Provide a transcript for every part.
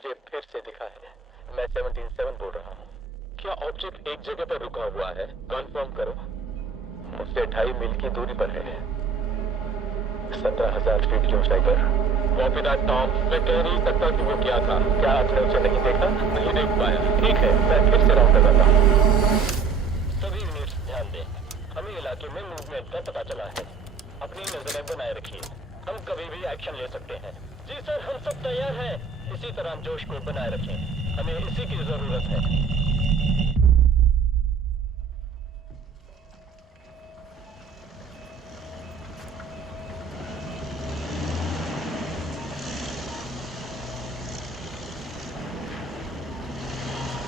मुझे फिर से दिखा है। मैं 17-7 बोल रहा हूँ। क्या ऑब्जेक्ट एक जगह पर रुका हुआ है? कंफर्म करो। मुझसे 2.5 मील की दूरी पर है। 17,000 फीट की ऊंचाई पर। Copy that Tom. मैं कह नहीं सकता कि वो क्या था। क्या आपने उसे नहीं देखा? नहीं देख पाया। ठीक है, मैं फिर से राउंड लगाता हूँ। सभी यूनिट्स ध्यान दें। हमें इलाके में मूवमेंट का पता चला है। अपनी नजरें बनाए रखिए। हम कभी भी एक्शन ले सकते हैं। जी सर, हम सब तैयार हैं। इसी तरह जोश को बनाए रखें। हमें इसी की जरूरत है।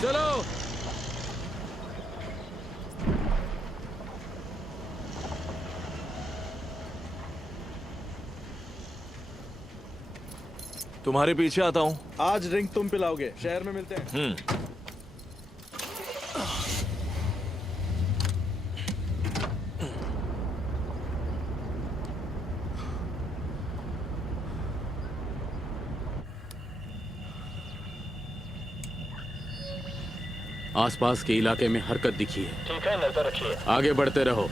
चलो। तुम्हारे पीछे आता हूँ। आज ड्रिंक तुम पिलाओगे। शहर में मिलते हैं। आसपास के इलाके में हरकत दिखी है। ठीक है, नजर रखिए। आगे बढ़ते रहो।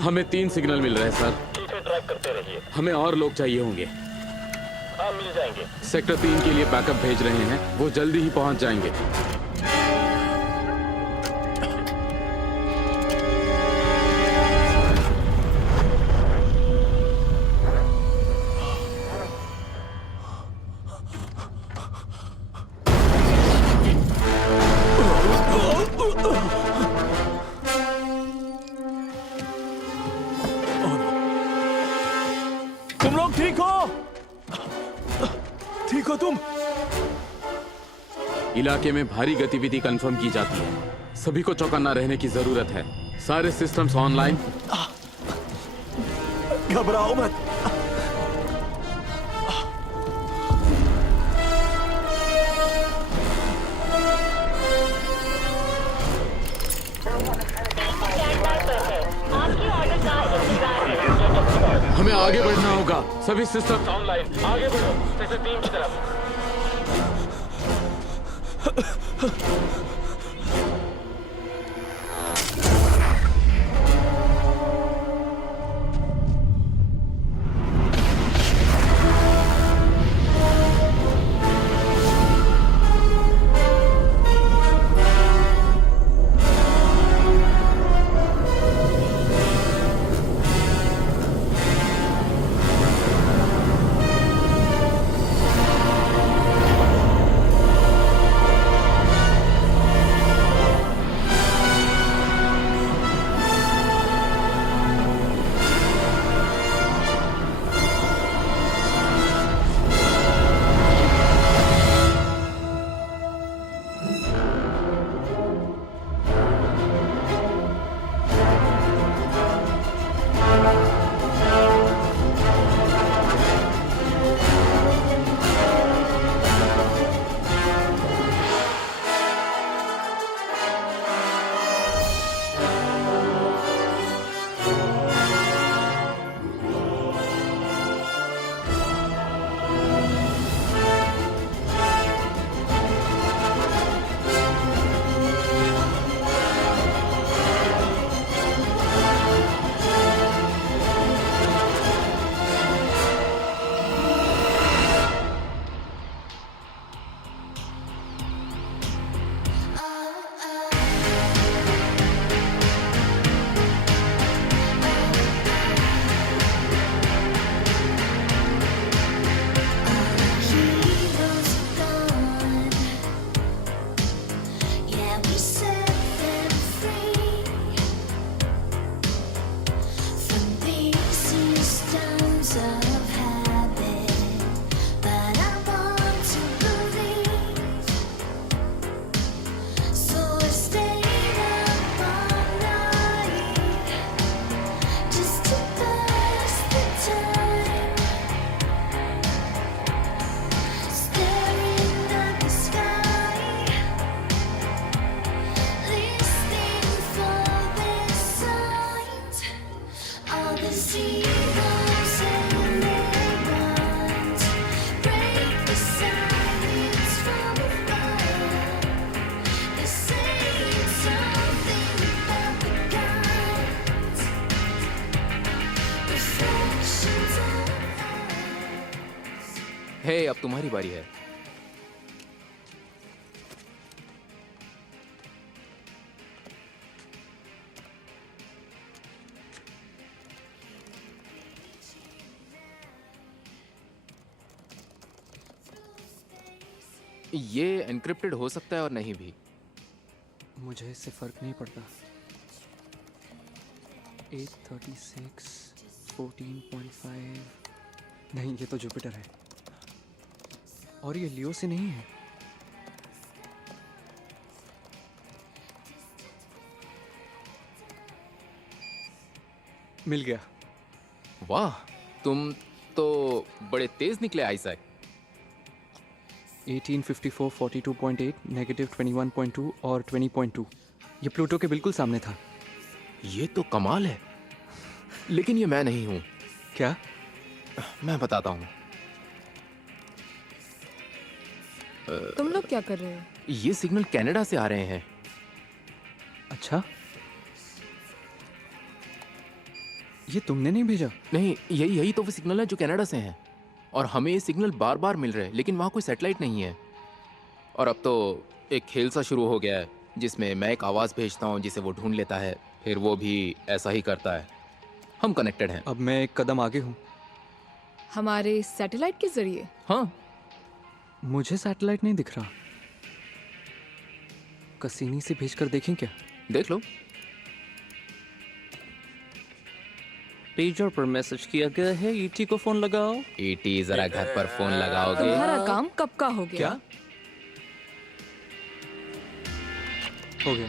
हमें 3 सिग्नल मिल रहे हैं सर। ठीक है, ट्रैक करते रहिए। हमें और लोग चाहिए होंगे। हाँ, मिल जाएंगे। सेक्टर 3 के लिए बैकअप भेज रहे हैं। वो जल्दी ही पहुंच जाएंगे। तुम लोग ठीक हो? ठीक हो तुम? इलाके में भारी गतिविधि कंफर्म की जाती है। सभी को चौकन्ना रहने की जरूरत है। सारे सिस्टम्स ऑनलाइन। घबराओ मत। हमें आगे बढ़ना होगा। सभी सिस्टम ऑनलाइन। आगे बढ़ो। सेक्टर 3 की तरफ। हे, अब तुम्हारी बारी है। ये एनक्रिप्टेड हो सकता है और नहीं भी। मुझे इससे फर्क नहीं पड़ता। 836 14.5 नहीं, ये तो जुपिटर है और ये लियो से नहीं है। मिल गया। वाह, तुम तो बड़े तेज निकले आइजैक। 1854 42.8 नेगेटिव 21.2 और 20.2। ये प्लूटो के बिल्कुल सामने था। ये तो कमाल है, लेकिन ये मैं नहीं हूं। क्या? मैं बताता हूं। तुम लोग क्या कर रहे हो? ये सिग्नल कनाडा से आ रहे हैं। अच्छा, ये तुमने नहीं भेजा? नहीं, यही तो वो सिग्नल है जो कनाडा से हैं। और हमें ये सिग्नल बार बार मिल रहे हैं, लेकिन वहाँ कोई सैटेलाइट नहीं है। और अब तो एक खेल सा शुरू हो गया है जिसमें मैं एक आवाज़ भेजता हूँ जिसे वो ढूंढ लेता है, फिर वो भी ऐसा ही करता है। हम कनेक्टेड हैं। अब मैं एक कदम आगे हूँ। हमारे सैटेलाइट के जरिए? हाँ, मुझे सैटेलाइट नहीं दिख रहा। कसीनी से भेजकर देखें क्या? देख लो। पेजर पर मैसेज किया गया है, ईटी को फोन लगाओ। ईटी, जरा घर पर फोन लगाओगे? तुम्हारा काम कब का हो गया? क्या हो गया?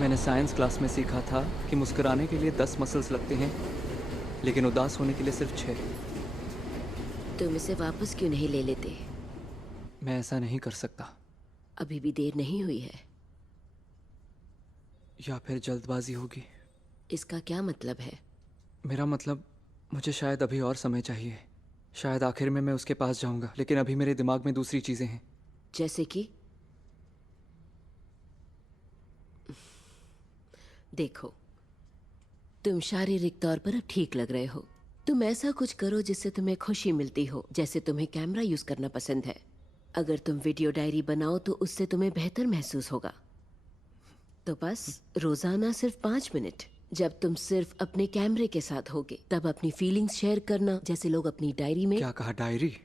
मैंने साइंस क्लास में सीखा था कि मुस्कुराने के लिए 10 मसल्स लगते हैं, लेकिन उदास होने के लिए सिर्फ 6। तुम इसे वापस क्यों नहीं ले लेते? मैं ऐसा नहीं कर सकता। अभी भी देर नहीं हुई है। या फिर जल्दबाजी होगी। इसका क्या मतलब है? मेरा मतलब, मुझे शायद अभी और समय चाहिए। शायद आखिर में मैं उसके पास जाऊंगा, लेकिन अभी मेरे दिमाग में दूसरी चीजें हैं। जैसे कि? देखो, तुम शारीरिक तौर पर अब ठीक लग रहे हो। तुम ऐसा कुछ करो जिससे तुम्हें खुशी मिलती हो, जैसे तुम्हें कैमरा यूज करना पसंद है। अगर तुम वीडियो डायरी बनाओ तो उससे तुम्हें बेहतर महसूस होगा। तो बस रोजाना सिर्फ 5 मिनट, जब तुम सिर्फ अपने कैमरे के साथ होगे, तब अपनी फीलिंग्स शेयर करना, जैसे लोग अपनी डायरी में। क्या कहा, डायरी?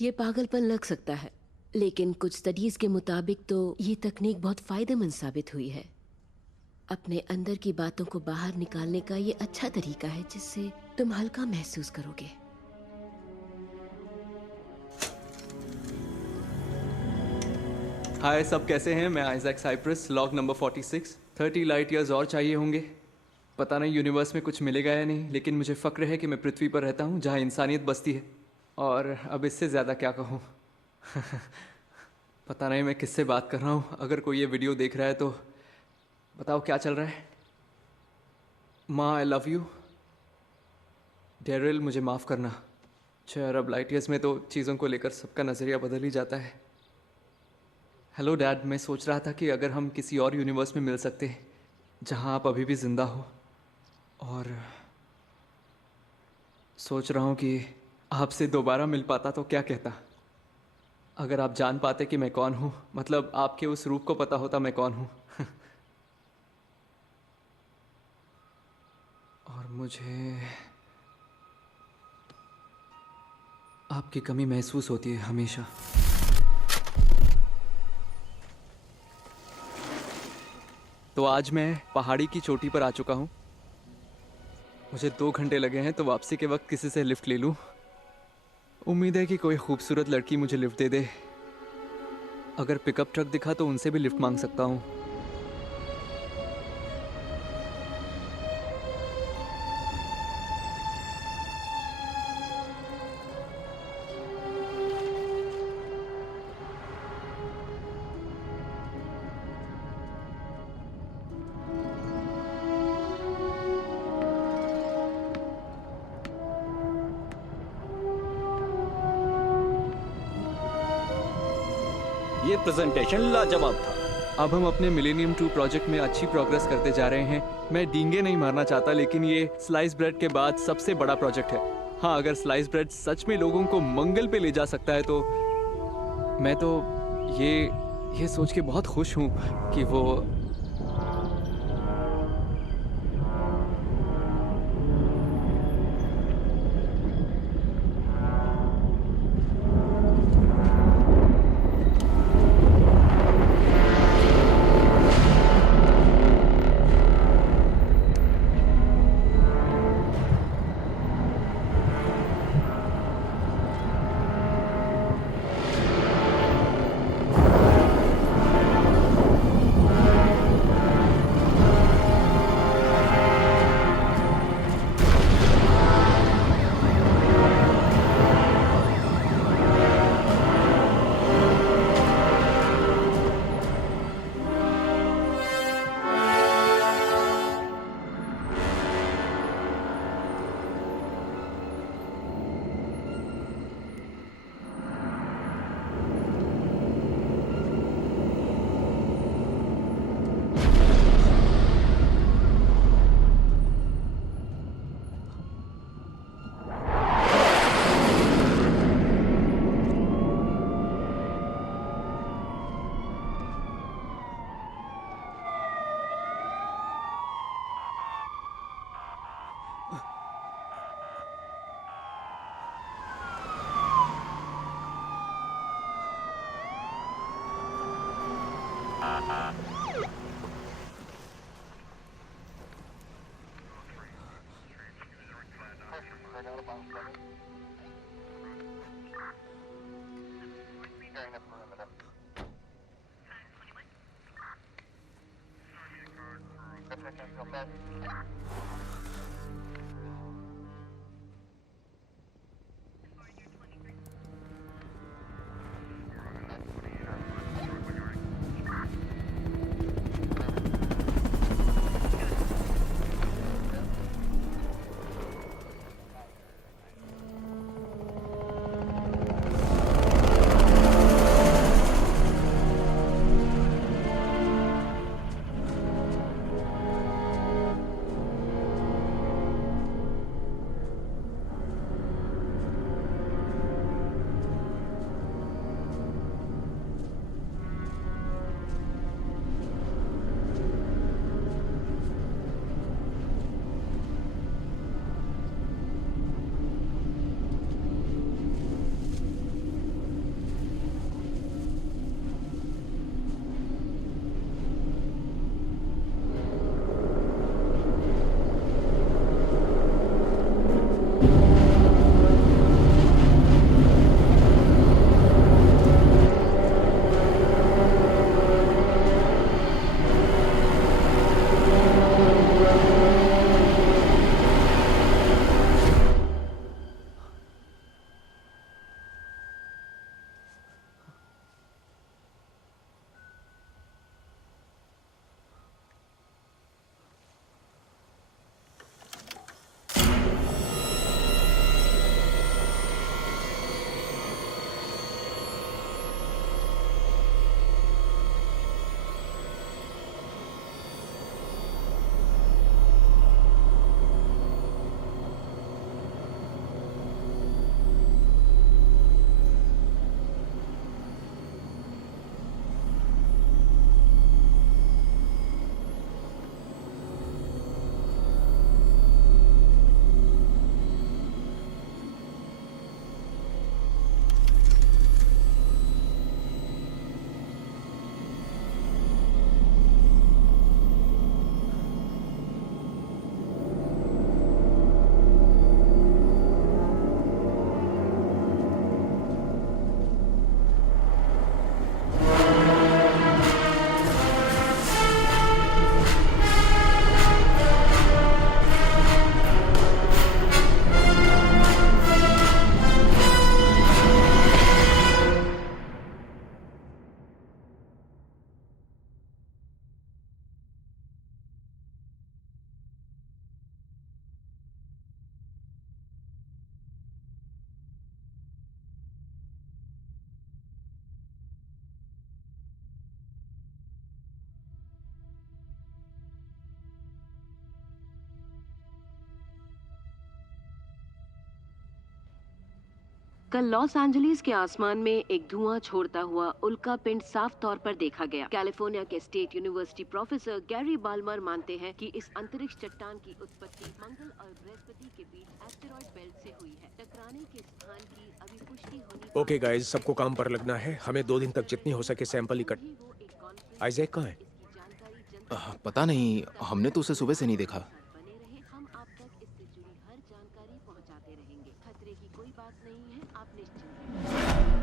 ये पागलपन लग सकता है, लेकिन कुछ स्टडीज के मुताबिक तो ये तकनीक बहुत फायदेमंद साबित हुई है। अपने अंदर की बातों को बाहर निकालने का ये अच्छा तरीका है जिससे तुम हल्का महसूस करोगे। हाय, सब कैसे हैं? मैं Isaac Cyprus, log number 46। 30 light years और चाहिए होंगे। पता नहीं यूनिवर्स में कुछ मिलेगा या नहीं, लेकिन मुझे फ़क्र है कि मैं पृथ्वी पर रहता हूँ जहाँ इंसानियत बसती है। और अब इससे ज़्यादा क्या कहूँ। पता नहीं मैं किससे बात कर रहा हूँ। अगर कोई ये वीडियो देख रहा है तो बताओ क्या चल रहा है। माँ, आई लव यू। डेरिल, मुझे माफ़ करना। 6 अरब लाइट ईयर्स में तो चीज़ों को लेकर सबका नज़रिया बदल ही जाता है। हेलो डैड, मैं सोच रहा था कि अगर हम किसी और यूनिवर्स में मिल सकते हैं जहाँ आप अभी भी ज़िंदा हो, और सोच रहा हूँ कि आपसे दोबारा मिल पाता तो क्या कहता। अगर आप जान पाते कि मैं कौन हूँ, मतलब आपके उस रूप को पता होता मैं कौन हूँ। और मुझे आपकी कमी महसूस होती है हमेशा। तो आज मैं पहाड़ी की चोटी पर आ चुका हूँ। मुझे 2 घंटे लगे हैं, तो वापसी के वक्त किसी से लिफ्ट ले लूँ। उम्मीद है कि कोई खूबसूरत लड़की मुझे लिफ्ट दे दे। अगर पिकअप ट्रक दिखा तो उनसे भी लिफ्ट मांग सकता हूँ। ये प्रेजेंटेशन लाजवाब था। अब हम अपने मिलेनियम 2 प्रोजेक्ट में अच्छी प्रोग्रेस करते जा रहे हैं। मैं डींगे नहीं मारना चाहता, लेकिन ये स्लाइस ब्रेड के बाद सबसे बड़ा प्रोजेक्ट है। हाँ, अगर स्लाइस ब्रेड सच में लोगों को मंगल पे ले जा सकता है तो मैं तो ये सोच के बहुत खुश हूँ कि वो कल लॉस एंजलिस के आसमान में एक धुआं छोड़ता हुआ उल्का पिंड साफ तौर पर देखा गया। कैलिफोर्निया के state university professor Gary Balmer मानते हैं कि इस अंतरिक्ष चट्टान की उत्पत्ति मंगल और बृहस्पति के बीच एस्टेरॉयड बेल्ट से हुई है। टकराने के स्थान की अभी पुष्टि होनी ओके गाइस, सबको काम पर लगना है। हमें 2 दिन तक जितनी हो सके सैंपल इकट्ठ। वो एक कॉन्फ्रेंस आइजैक कहाँ है? इसकी जानकारी जनता पता नहीं, हमने तो उसे सुबह से नहीं देखा। बने रहे। हम आप तक इससे जुड़ी हर जानकारी पहुंचाते रहेंगे। खतरे की कोई बात नहीं है, आप निश्चिंत रहें।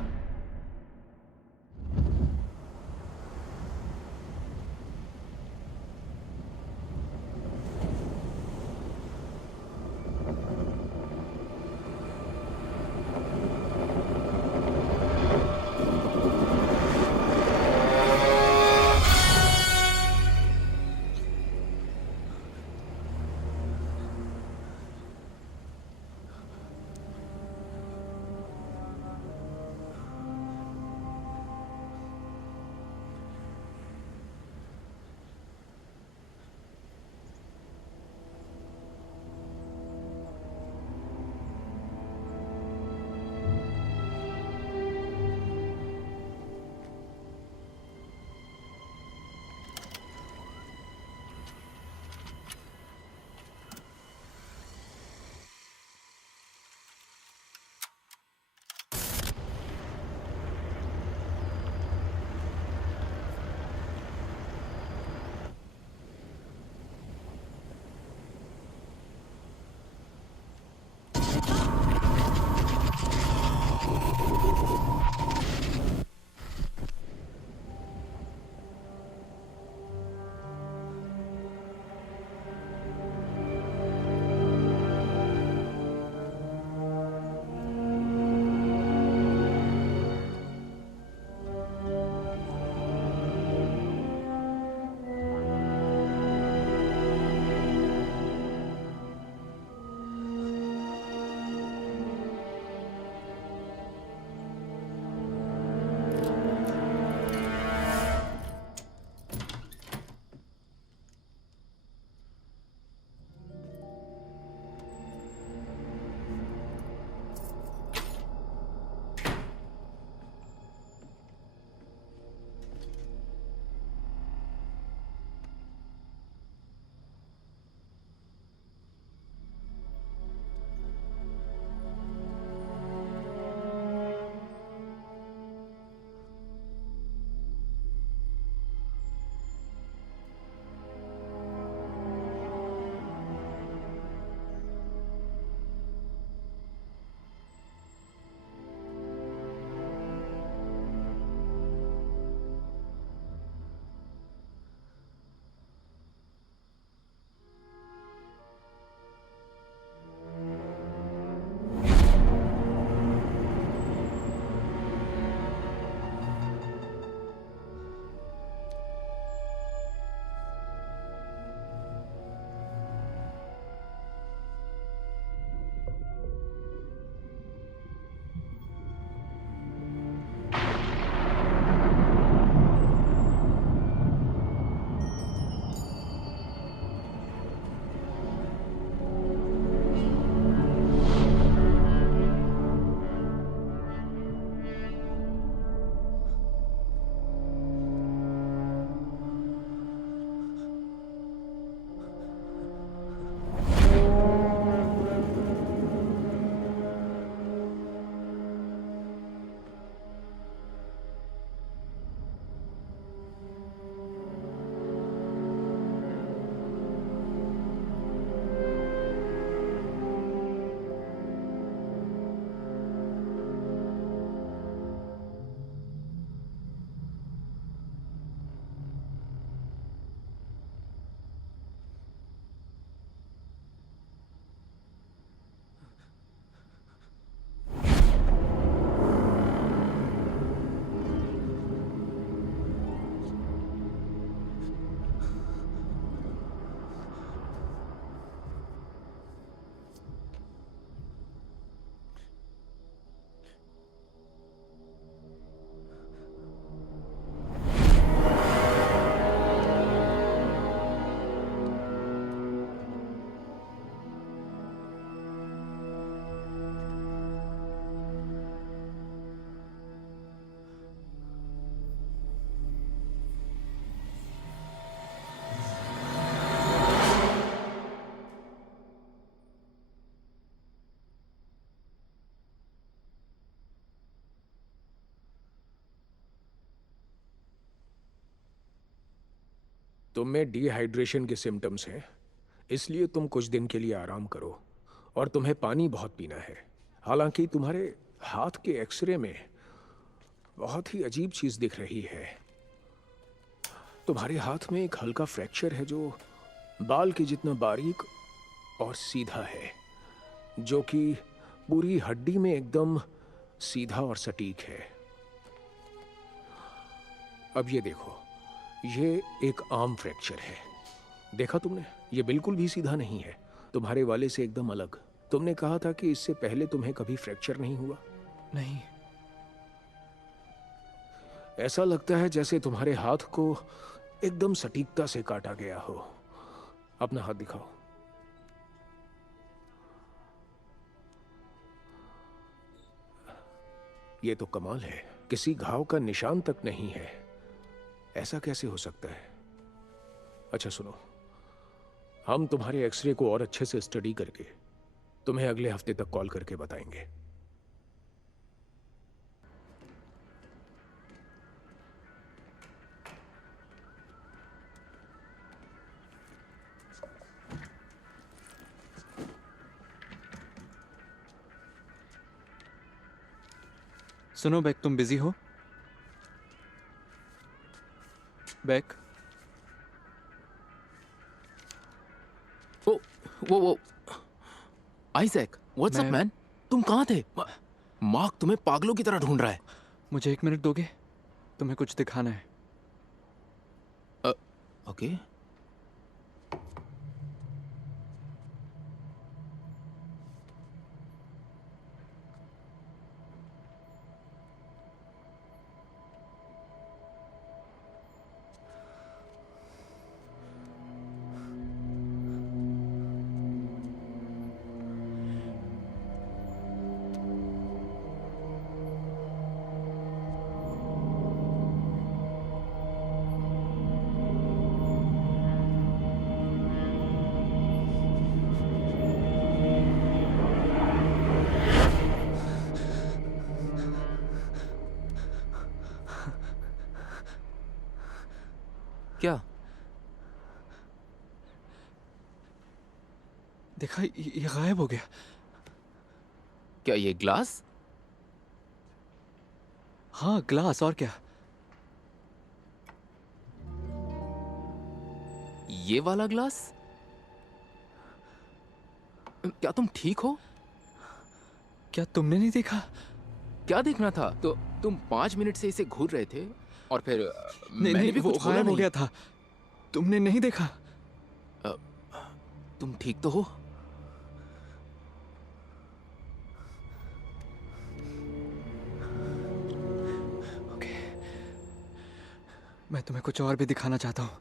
तुम में डिहाइड्रेशन के सिम्टम्स हैं, इसलिए तुम कुछ दिन के लिए आराम करो और तुम्हें पानी बहुत पीना है। हालांकि तुम्हारे हाथ के एक्सरे में बहुत ही अजीब चीज दिख रही है। तुम्हारे हाथ में एक हल्का फ्रैक्चर है जो बाल के जितना बारीक और सीधा है, जो कि पूरी हड्डी में एकदम सीधा और सटीक है। अब ये देखो, ये एक आर्म फ्रैक्चर है। देखा तुमने? ये बिल्कुल भी सीधा नहीं है, तुम्हारे वाले से एकदम अलग। तुमने कहा था कि इससे पहले तुम्हें कभी फ्रैक्चर नहीं हुआ। नहीं। ऐसा लगता है जैसे तुम्हारे हाथ को एकदम सटीकता से काटा गया हो। अपना हाथ दिखाओ। ये तो कमाल है, किसी घाव का निशान तक नहीं है। ऐसा कैसे हो सकता है? अच्छा सुनो, हम तुम्हारे एक्सरे को और अच्छे से स्टडी करके तुम्हें अगले हफ्ते तक कॉल करके बताएंगे। सुनो बैक, तुम बिजी हो? बैक, वो आइजैक, व्हाट्स अप मैन? तुम कहाँ थे? मार्क तुम्हें पागलों की तरह ढूंढ रहा है। मुझे 1 मिनट दोगे? तुम्हें कुछ दिखाना है। ओके। क्या? देखा, ये गायब हो गया। क्या ये ग्लास? हाँ, ग्लास, और क्या? ये वाला ग्लास? क्या तुम ठीक हो? क्या तुमने नहीं देखा? क्या देखना था? तो तुम 5 मिनट से इसे घूर रहे थे और फिर नहीं, मैंने नहीं, भी वो कुछ बोला गायब हो नहीं। गया था। तुमने नहीं देखा? तुम ठीक तो हो? ओके, मैं तुम्हें कुछ और भी दिखाना चाहता हूँ।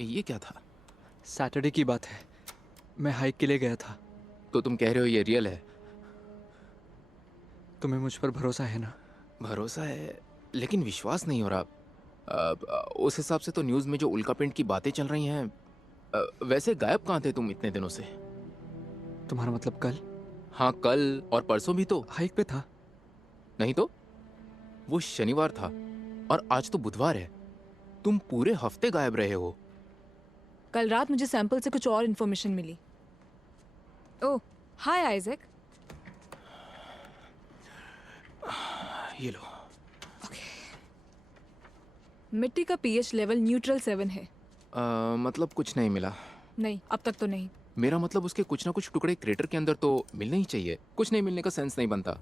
ये क्या था? सैटरडे की बात है, मैं हाइक के लिए गया था। तो तुम कह रहे हो ये रियल है? तुम्हें मुझ पर भरोसा है ना? भरोसा है, लेकिन विश्वास नहीं हो रहा। उस हिसाब से तो न्यूज़ में जो उल्कापिंड की बातें चल रही हैं, वैसे गायब कहाँ थे तुम इतने दिनों से? तुम्हारा मतलब कल? हाँ, कल और परसों भी तो। हाइक पे था। नहीं तो? वो शनिवार था और आज तो बुधवार है। तुम पूरे हफ्ते गायब रहे हो। कल रात मुझे सैंपल से कुछ और इन्फॉर्मेशन मिली। ओह, हाय आइजैक। ये लो। मिट्टी का पीएच लेवल न्यूट्रल 7 है। मतलब कुछ नहीं मिला? नहीं, अब तक तो नहीं। मेरा मतलब उसके कुछ ना कुछ टुकड़े क्रेटर के अंदर तो मिलने ही चाहिए। कुछ नहीं मिलने का सेंस नहीं बनता।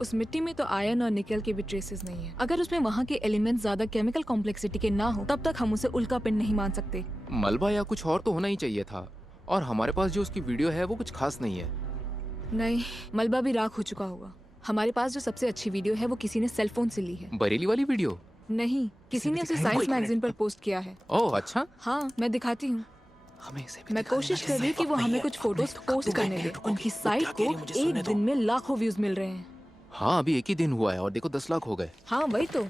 उस मिट्टी में तो आयरन और निकल के भी ट्रेसेस नहीं है। अगर उसमें वहाँ के एलिमेंट्स ज्यादा केमिकल कॉम्प्लेक्सिटी के ना हो, तब तक हम उसे उल्कापिंड नहीं मान सकते। मलबा या कुछ और तो होना ही चाहिए था। और हमारे पास जो उसकी वीडियो है वो कुछ खास नहीं है। नहीं, मलबा भी राख हो चुका होगा। हमारे पास जो सबसे अच्छी वीडियो है वो किसी ने सेलफोन से ली है। बरेली वाली वीडियो? नहीं, किसी ने उसे साइंस मैगजीन पर पोस्ट किया है। ओह अच्छा। हाँ, मैं दिखाती हूँ। हमें इसे भी मैं कोशिश कर रही हूँ कि वो हमें कुछ फोटोज पोस्ट करने दे। उनकी साइट को एक दिन में लाखों व्यूज मिल रहे हैं। हाँ, अभी एक ही दिन हुआ है और देखो 10 लाख हो गए। हाँ, वही तो।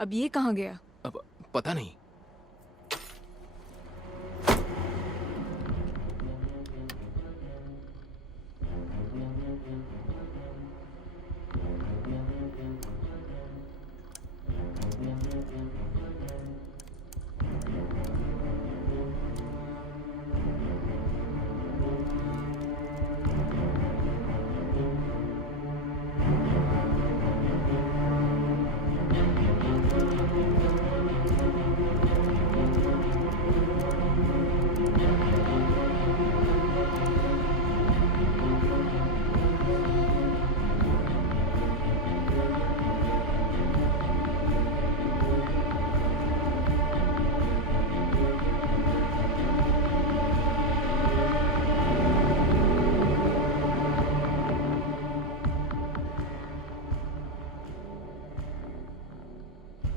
अब ये कहाँ गया? अब पता नहीं।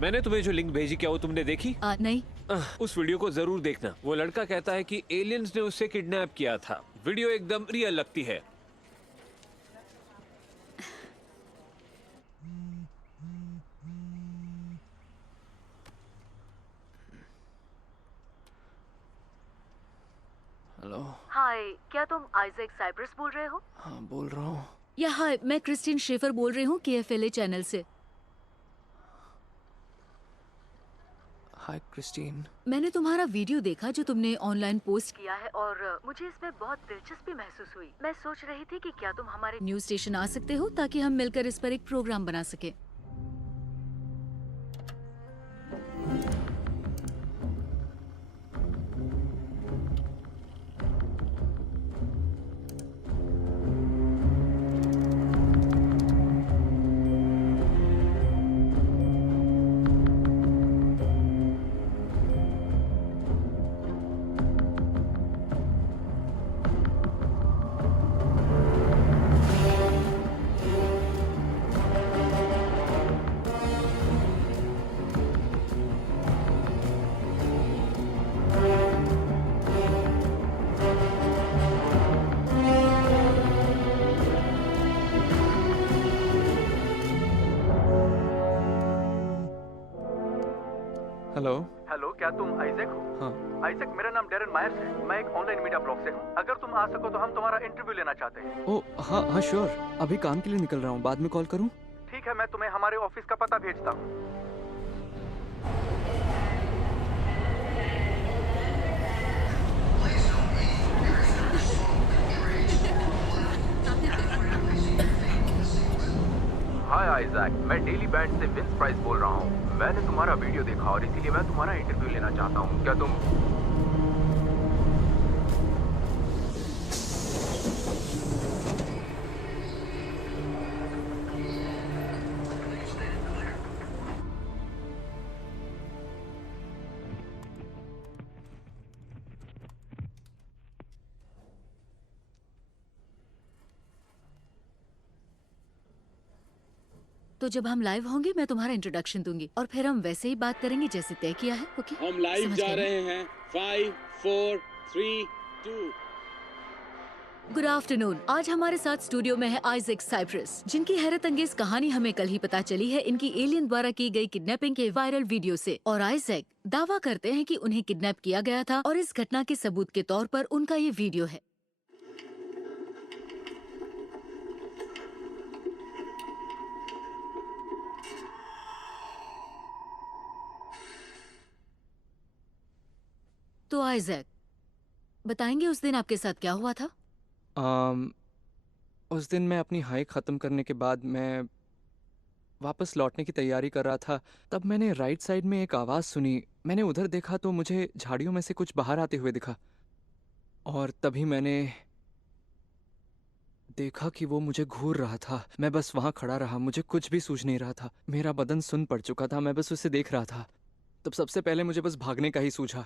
मैंने तुम्हें जो लिंक भेजी, क्या वो तुमने देखी? नहीं। उस वीडियो को जरूर देखना। वो लड़का कहता है कि एलियंस ने उससे किडनैप किया था। वीडियो एकदम रियल लगती है। हेलो। हाय, क्या तुम आइजैक साइप्रस बोल रहे हो? हाँ, बोल रहा हूँ। या हाय, मैं क्रिस्टीन शेफर बोल रही हूँ KFLA चैनल से। हाय क्रिस्टीन। मैंने तुम्हारा वीडियो देखा जो तुमने ऑनलाइन पोस्ट किया है और मुझे इसमें बहुत दिलचस्पी महसूस हुई। मैं सोच रही थी कि क्या तुम हमारे न्यूज स्टेशन आ सकते हो ताकि हम मिलकर इस पर एक प्रोग्राम बना सके। हेलो। हेलो, क्या तुम आइजैक हो? हाँ। आइजैक, मेरा नाम डेरन मायर्स है। मैं एक ऑनलाइन मीडिया ब्लॉग से हूँ। अगर तुम आ सको तो हम तुम्हारा इंटरव्यू लेना चाहते हैं। ओ हाँ हाँ श्योर। अभी काम के लिए निकल रहा हूँ, बाद में कॉल करूँ? ठीक है, मैं तुम्हें हमारे ऑफिस का पता भेजता हूँ। हाय आइजैक, मैं डेली बैंड से विंस प्राइस बोल रहा हूँ। मैंने तुम्हारा वीडियो देखा और इसीलिए मैं तुम्हारा इंटरव्यू लेना चाहता हूँ। क्या तुम तो जब हम लाइव होंगे मैं तुम्हारा इंट्रोडक्शन दूंगी और फिर हम वैसे ही बात करेंगे जैसे तय किया है। ओके? हम लाइव समझ जा गए ना? रहे हैं। 5 4 3 2। Good afternoon. आज हमारे साथ स्टूडियो में है आइजैक साइप्रस, जिनकी हैरत अंगेज कहानी हमें कल ही पता चली है इनकी एलियन द्वारा की गई किडनैपिंग के वायरल वीडियो से। और आइजैक दावा करते हैं कि उन्हें किडनैप किया गया था और इस घटना के सबूत के तौर पर उनका ये वीडियो है। तो आइजैक बताएंगे उस दिन आपके साथ क्या हुआ था? उस दिन मैं अपनी हाइक ख़त्म करने के बाद मैं वापस लौटने की तैयारी कर रहा था। तब मैंने राइट साइड में एक आवाज़ सुनी। मैंने उधर देखा तो मुझे झाड़ियों में से कुछ बाहर आते हुए दिखा और तभी मैंने देखा कि वो मुझे घूर रहा था। मैं बस वहाँ खड़ा रहा, मुझे कुछ भी सूझ नहीं रहा था। मेरा बदन सुन्न पड़ चुका था, मैं बस उसे देख रहा था। तब सबसे पहले मुझे बस भागने का ही सूझा,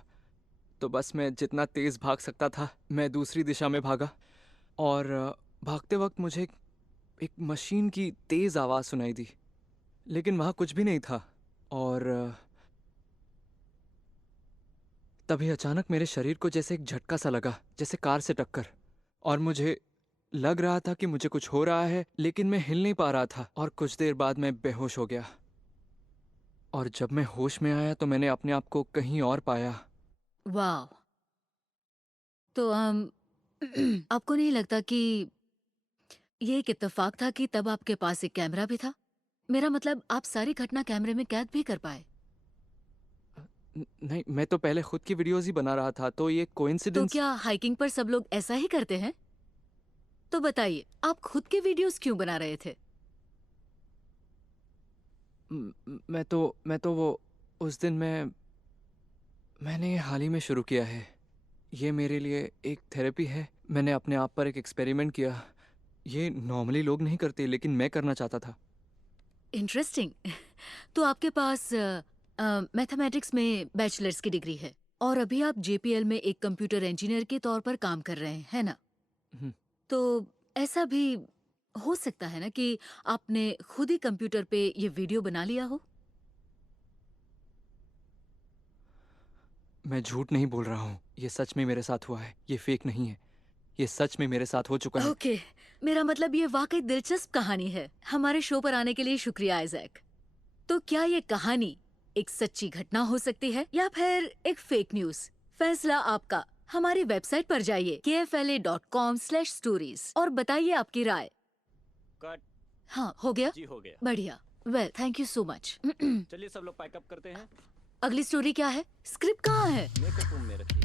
तो बस मैं जितना तेज़ भाग सकता था मैं दूसरी दिशा में भागा और भागते वक्त मुझे एक मशीन की तेज़ आवाज़ सुनाई दी, लेकिन वहाँ कुछ भी नहीं था। और तभी अचानक मेरे शरीर को जैसे एक झटका सा लगा, जैसे कार से टक्कर, और मुझे लग रहा था कि मुझे कुछ हो रहा है, लेकिन मैं हिल नहीं पा रहा था और कुछ देर बाद मैं बेहोश हो गया। और जब मैं होश में आया तो मैंने अपने आप को कहीं और पाया। वाह। तो आपको नहीं लगता कि ये एक इत्तेफाक था कि तब आपके पास एक कैमरा भी था? मेरा मतलब आप सारी घटना कैमरे में कैद भी कर पाए। नहीं, मैं तो पहले खुद की वीडियोस ही बना रहा था, तो ये तो कोइंसिडेंस। क्या हाइकिंग पर सब लोग ऐसा ही करते हैं? तो बताइए, आप खुद के वीडियोस क्यों बना रहे थे? मैं तो वो उस दिन मैंने ये हाल ही में शुरू किया है। ये मेरे लिए एक थेरेपी है। मैंने अपने आप पर एक एक्सपेरिमेंट किया। ये नॉर्मली लोग नहीं करते, लेकिन मैं करना चाहता था। इंटरेस्टिंग। तो आपके पास मैथमेटिक्स में बैचलर्स की डिग्री है और अभी आप जेपीएल में एक कंप्यूटर इंजीनियर के तौर पर काम कर रहे हैं, है ना? हम्म। तो ऐसा भी हो सकता है ना कि आपने खुद ही कंप्यूटर पे ये वीडियो बना लिया हो? मैं झूठ नहीं बोल रहा हूँ। ये सच में मेरे साथ हुआ है। ये फेक नहीं है। ये सच में मेरे साथ हो चुका है। ओके, मेरा मतलब ये वाकई दिलचस्प कहानी है। हमारे शो पर आने के लिए शुक्रिया आइजैक। तो क्या ये कहानी एक सच्ची घटना हो सकती है या फिर एक फेक न्यूज? फैसला आपका। हमारी वेबसाइट पर जाइए kfla.com/stories और बताइए आपकी राय। कट। हाँ, हो गया? जी हो गया। बढ़िया। Well, thank you so much. चलिए सब लोग पैकअप करते हैं। अगली स्टोरी क्या है? स्क्रिप्ट कहाँ है? मेकअप रूम में रखिए।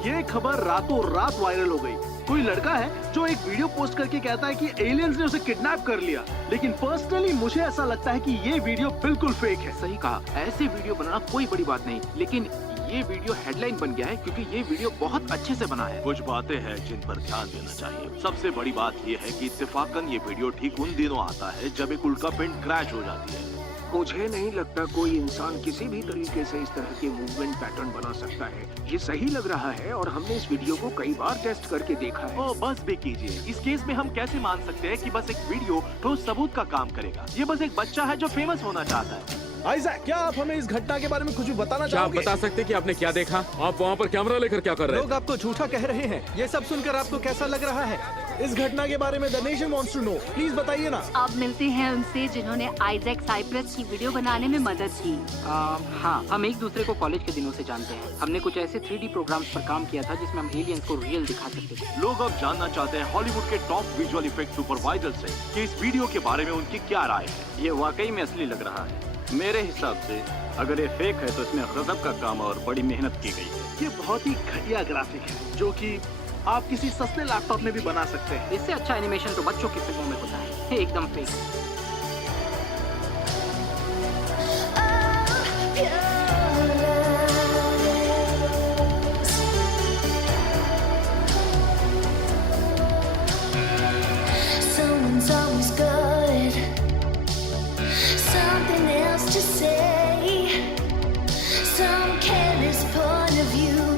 ये खबर रातों रात वायरल हो गई। कोई लड़का है जो एक वीडियो पोस्ट करके कहता है कि एलियंस ने उसे किडनैप कर लिया, लेकिन पर्सनली मुझे ऐसा लगता है कि ये वीडियो बिल्कुल फेक है। सही कहा, ऐसे वीडियो बनाना कोई बड़ी बात नहीं, लेकिन ये वीडियो हेडलाइन बन गया है क्योंकि ये वीडियो बहुत अच्छे से बना है। कुछ बातें हैं जिन पर ध्यान देना चाहिए। सबसे बड़ी बात ये है कि इत्तेफाकन ये वीडियो ठीक उन दिनों आता है जब एक उल्कापिंड क्रैश हो जाती है। मुझे नहीं लगता कोई इंसान किसी भी तरीके से इस तरह के मूवमेंट पैटर्न बना सकता है। ये सही लग रहा है और हमने इस वीडियो को कई बार टेस्ट करके देखा है। ओ बस भी कीजिए। इस केस में हम कैसे मान सकते हैं कि बस एक वीडियो ठोस सबूत का काम करेगा? ये बस एक बच्चा है जो फेमस होना चाहता है। आइजैक, क्या आप हमें इस घटना के बारे में कुछ भी बताना क्या आप चाहोगे? बता सकते कि आपने क्या देखा? आप वहाँ पर कैमरा लेकर क्या कर रहे लोग आपको झूठा कह रहे हैं। ये सब सुनकर आपको कैसा लग रहा है? इस घटना के बारे में the nation wants to know. Please बताइए ना। आप मिलते हैं उनसे जिन्होंने आइजैक साइप्रस की वीडियो बनाने में मदद की। हाँ, हम एक दूसरे को कॉलेज के दिनों से जानते हैं। हमने कुछ ऐसे 3D प्रोग्राम्स पर काम किया था जिसमें हम एलियंस को रियल दिखा सकते थे। लोग अब जानना चाहते हैं हॉलीवुड के टॉप विजुअल इफेक्ट सुपरवाइजर से कि इस वीडियो के बारे में उनकी क्या राय है। ये वाकई में असली लग रहा है। मेरे हिसाब से अगर ये फेक है तो इसमें गजब का काम और बड़ी मेहनत की गई है। ये बहुत ही घटिया ग्राफिक है जो कि आप किसी सस्ते लैपटॉप में भी बना सकते हैं। इससे अच्छा एनिमेशन तो बच्चों की फिल्मों में होता है। एकदम fake. Someone's always good. Something else to say. Some careless point of view.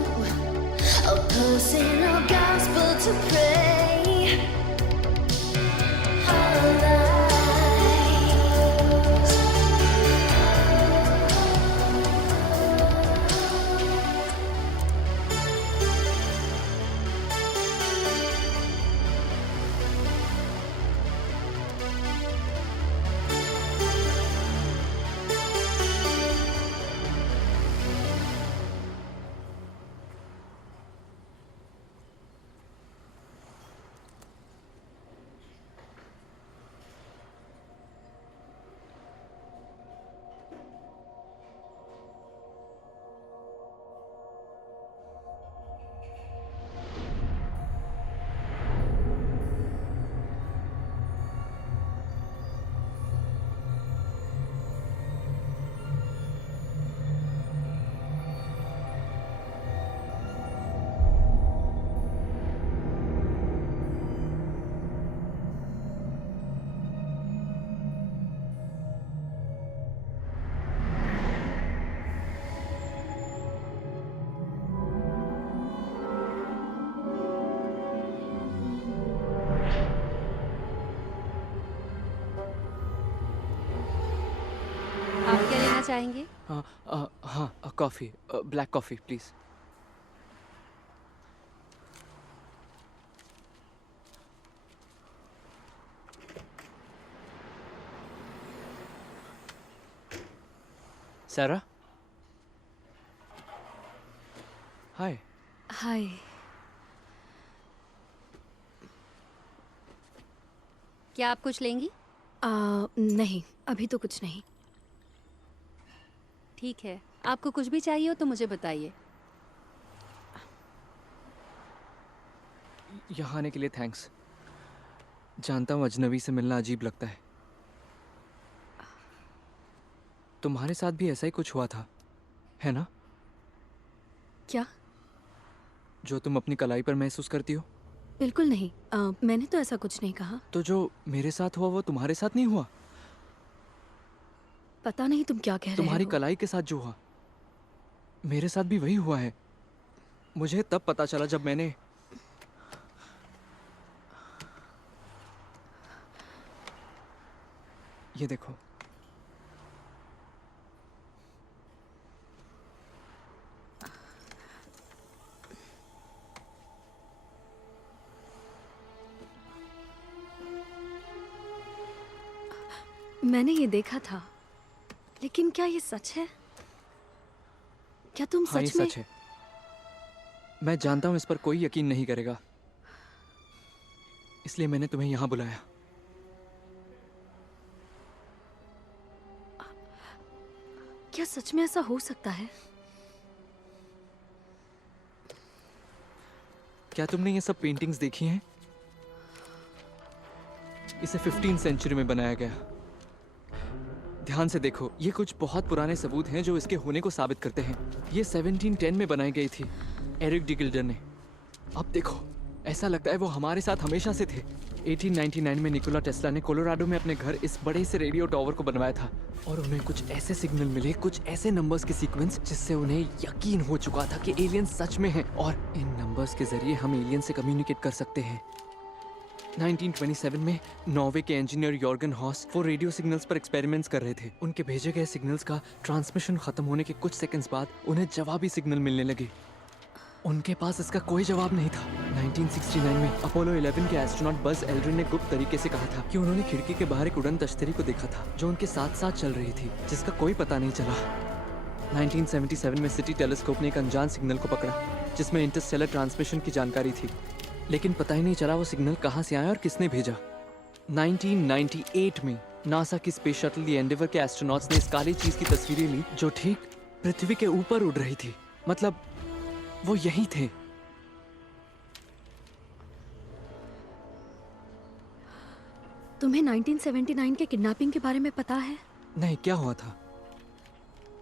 A personal gospel to pray. Our lives. आप क्या लेना चाहेंगे? हाँ, कॉफी, ब्लैक कॉफी प्लीज। सारा, हाय। हाय। क्या आप कुछ लेंगी? नहीं, अभी तो कुछ नहीं। ठीक है, आपको कुछ भी चाहिए हो तो मुझे बताइए। यहाँ आने के लिए थैंक्स। जानता हूँ अजनबी से मिलना अजीब लगता है। तुम्हारे साथ भी ऐसा ही कुछ हुआ था, है ना? क्या? जो तुम अपनी कलाई पर महसूस करती हो। बिल्कुल नहीं, मैंने तो ऐसा कुछ नहीं कहा। तो जो मेरे साथ हुआ वो तुम्हारे साथ नहीं हुआ? पता नहीं तुम क्या कह रहे हो। तुम्हारी कलाई के साथ जो हुआ मेरे साथ भी वही हुआ है। मुझे तब पता चला जब मैंने ये देखो। मैंने ये देखा था, लेकिन क्या ये सच है? क्या तुम हाँ, सच में? ये सच है। मैं जानता हूं इस पर कोई यकीन नहीं करेगा, इसलिए मैंने तुम्हें यहां बुलाया। क्या सच में ऐसा हो सकता है? क्या तुमने ये सब पेंटिंग्स देखी हैं? इसे 15वीं सेंचुरी में बनाया गया। ध्यान से देखो, ये कुछ बहुत पुराने सबूत हैं जो इसके होने को साबित करते हैं। ये 1710 में बनाई गई थी एरिक डी गिल्डर ने। अब देखो, ऐसा लगता है वो हमारे साथ हमेशा से थे। 1899 में निकोला टेस्ला ने कोलोराडो में अपने घर इस बड़े से रेडियो टावर को बनवाया था और उन्हें कुछ ऐसे सिग्नल मिले, कुछ ऐसे नंबर्स के सीक्वेंस जिससे उन्हें यकीन हो चुका था कि एलियंस सच में हैं और इन नंबर्स के जरिए हम एलियन से कम्युनिकेट कर सकते हैं। 1927 में नॉर्वे के इंजीनियर यॉर्गन हॉस वो रेडियो सिग्नल्स पर एक्सपेरिमेंट्स कर रहे थे। उनके भेजे गए सिग्नल्स का ट्रांसमिशन खत्म होने के कुछ सेकंड्स बाद उन्हें जवाबी सिग्नल मिलने लगे। उनके पास इसका कोई जवाब नहीं था। 1969 में अपोलो 11 के एस्ट्रोनॉट बज एल्ड्रिन ने गुप्त तरीके से कहा था कि उन्होंने खिड़की के बाहर एक उड़न तश्तरी को देखा था जो उनके साथ साथ चल रही थी, जिसका कोई पता नहीं चला। 1977 में सिटी टेलीस्कोप ने एक अनजान सिग्नल को पकड़ा जिसमें इंटरस्टेलर ट्रांसमिशन की जानकारी थी, लेकिन पता ही नहीं चला वो सिग्नल कहाँ से आया और किसने भेजा। 1998 में नासा की स्पेस शटल दी एंडेवर के एस्ट्रोनॉट्स ने इस काली चीज की तस्वीरें ली जो ठीक पृथ्वी के ऊपर उड़ रही थी। मतलब वो यही थे। तुम्हें 1979 के किडनैपिंग के बारे में पता है? नहीं, क्या हुआ था?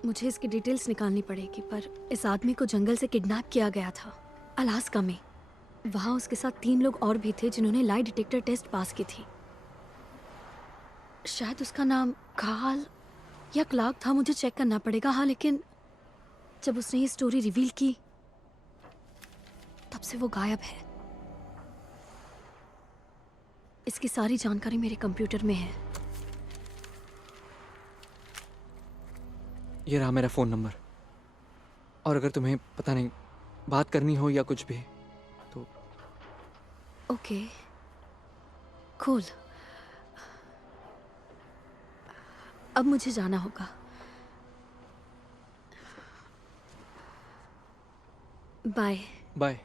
मुझे इसकी डिटेल्स निकालनी पड़ेगी, पर इस आदमी को जंगल से किडनैप किया गया था, अलास्का में। वहाँ उसके साथ 3 लोग और भी थे जिन्होंने लाई डिटेक्टर टेस्ट पास की थी। शायद उसका नाम कार्ल या क्लार्क था, मुझे चेक करना पड़ेगा। हाँ, लेकिन जब उसने ये स्टोरी रिवील की तब से वो गायब है। इसकी सारी जानकारी मेरे कंप्यूटर में है। ये रहा मेरा फ़ोन नंबर, और अगर तुम्हें पता नहीं बात करनी हो या कुछ भी तो। Okay, cool. अब मुझे जाना होगा। Bye. Bye.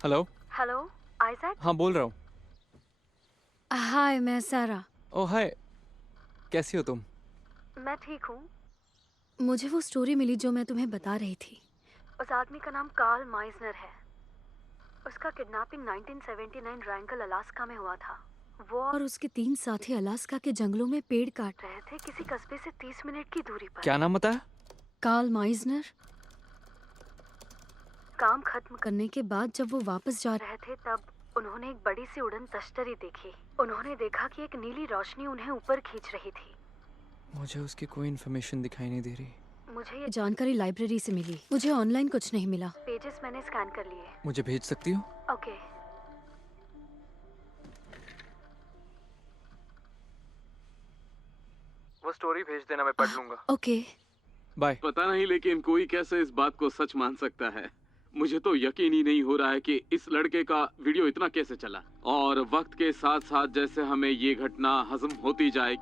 Hello. Hello Isaac. हाँ बोल रहा हूँ। हाय, मैं सारा। ओह हाय, कैसी हो तुम? मैं ठीक हूँ। मुझे वो स्टोरी मिली जो मैं तुम्हें बता रही थी। उस आदमी का नाम कार्ल माइजनर है। उसका किडनैपिंग 1979 रैंकल अलास्का में हुआ था। वो और उसके 3 साथी अलास्का के जंगलों में पेड़ काट रहे थे, किसी कस्बे से 30 मिनट की दूरी पर। क्या नाम बताया? Karl Meisner. काम खत्म करने के बाद जब वो वापस जा रहे थे तब उन्होंने एक बड़ी सी उड़न तश्तरी देखी। उन्होंने देखा कि एक नीली रोशनी उन्हें ऊपर खींच रही थी। मुझे उसकी कोई इन्फॉर्मेशन दिखाई नहीं दे रही। मुझे ये जानकारी लाइब्रेरी से मिली। मुझे ऑनलाइन कुछ नहीं मिला। पेजेस मैंने स्कैन कर लिए। मुझे भेज सकती हो? ओके। वो स्टोरी भेज देना, मैं पढ़ लूंगा। Okay bye. पता नहीं लेकिन कोई कैसे इस बात को सच मान सकता है। मुझे तो यकीन ही नहीं हो रहा है कि इस लड़के का वीडियो इतना कैसे चला। और वक्त के साथ साथ जैसे हमें ये घटना हजम होती जाए,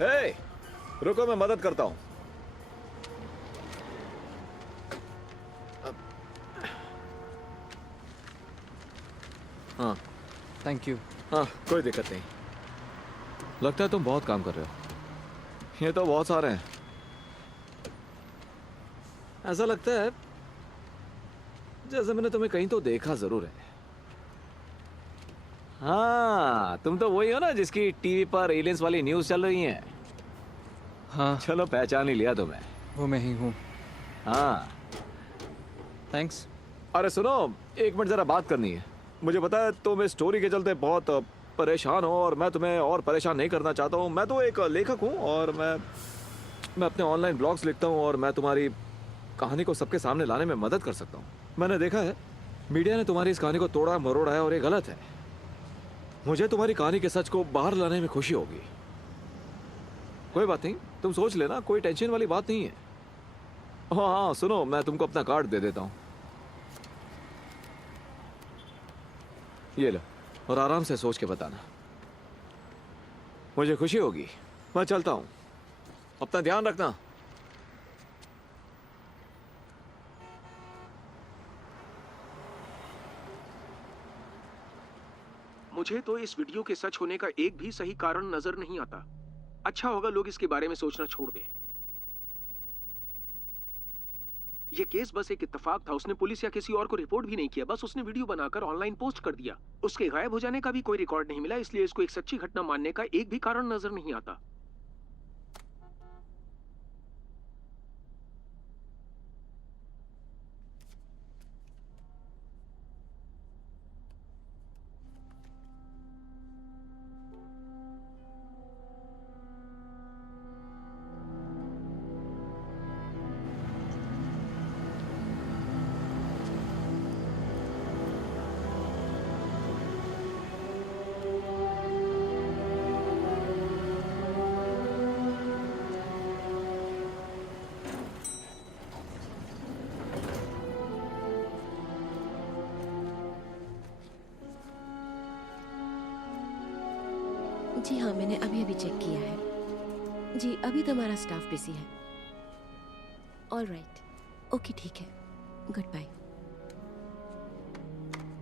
हे, रुको मैं मदद करता हूँ। हाँ थैंक यू। हाँ कोई दिक्कत नहीं। लगता है तुम बहुत काम कर रहे हो। ये तो बहुत सारे हैं। ऐसा लगता है जैसे मैंने तुम्हें कहीं तो देखा जरूर है। हाँ तुम तो वही हो ना जिसकी टीवी पर एलियंस वाली न्यूज़ चल रही है। हाँ चलो पहचान ही लिया तुम्हें। वो मैं ही हूँ। हाँ थैंक्स। अरे सुनो, एक मिनट जरा बात करनी है। मुझे पता है तुम इस स्टोरी के चलते बहुत परेशान हो और मैं तुम्हें और परेशान नहीं करना चाहता हूँ। मैं तो एक लेखक हूँ और मैं अपने ऑनलाइन ब्लॉग्स लिखता हूँ और मैं तुम्हारी कहानी को सबके सामने लाने में मदद कर सकता हूँ। मैंने देखा है मीडिया ने तुम्हारी इस कहानी को तोड़ा मरोड़ा है और ये गलत है। मुझे तुम्हारी कहानी के सच को बाहर लाने में खुशी होगी। कोई बात नहीं, तुम सोच लेना, कोई टेंशन वाली बात नहीं है। हाँ हाँ सुनो, मैं तुमको अपना कार्ड दे देता हूँ। ये लो और आराम से सोच के बताना। मुझे खुशी होगी। मैं चलता हूँ, अपना ध्यान रखना। मुझे तो इस वीडियो के सच होने का एक भी सही कारण नजर नहीं आता। अच्छा होगा लोग इसके बारे में सोचना छोड़ दें। ये केस बस एक इत्तेफाक था। उसने पुलिस या किसी और को रिपोर्ट भी नहीं किया, बस उसने वीडियो बनाकर ऑनलाइन पोस्ट कर दिया। उसके गायब हो जाने का भी कोई रिकॉर्ड नहीं मिला, इसलिए इसको एक सच्ची घटना मानने का एक भी कारण नजर नहीं आता। जी हाँ, मैंने अभी अभी चेक किया है। जी अभी तो हमारा स्टाफ बिजी है। ऑल राइट, ओके ठीक है, गुड बाय।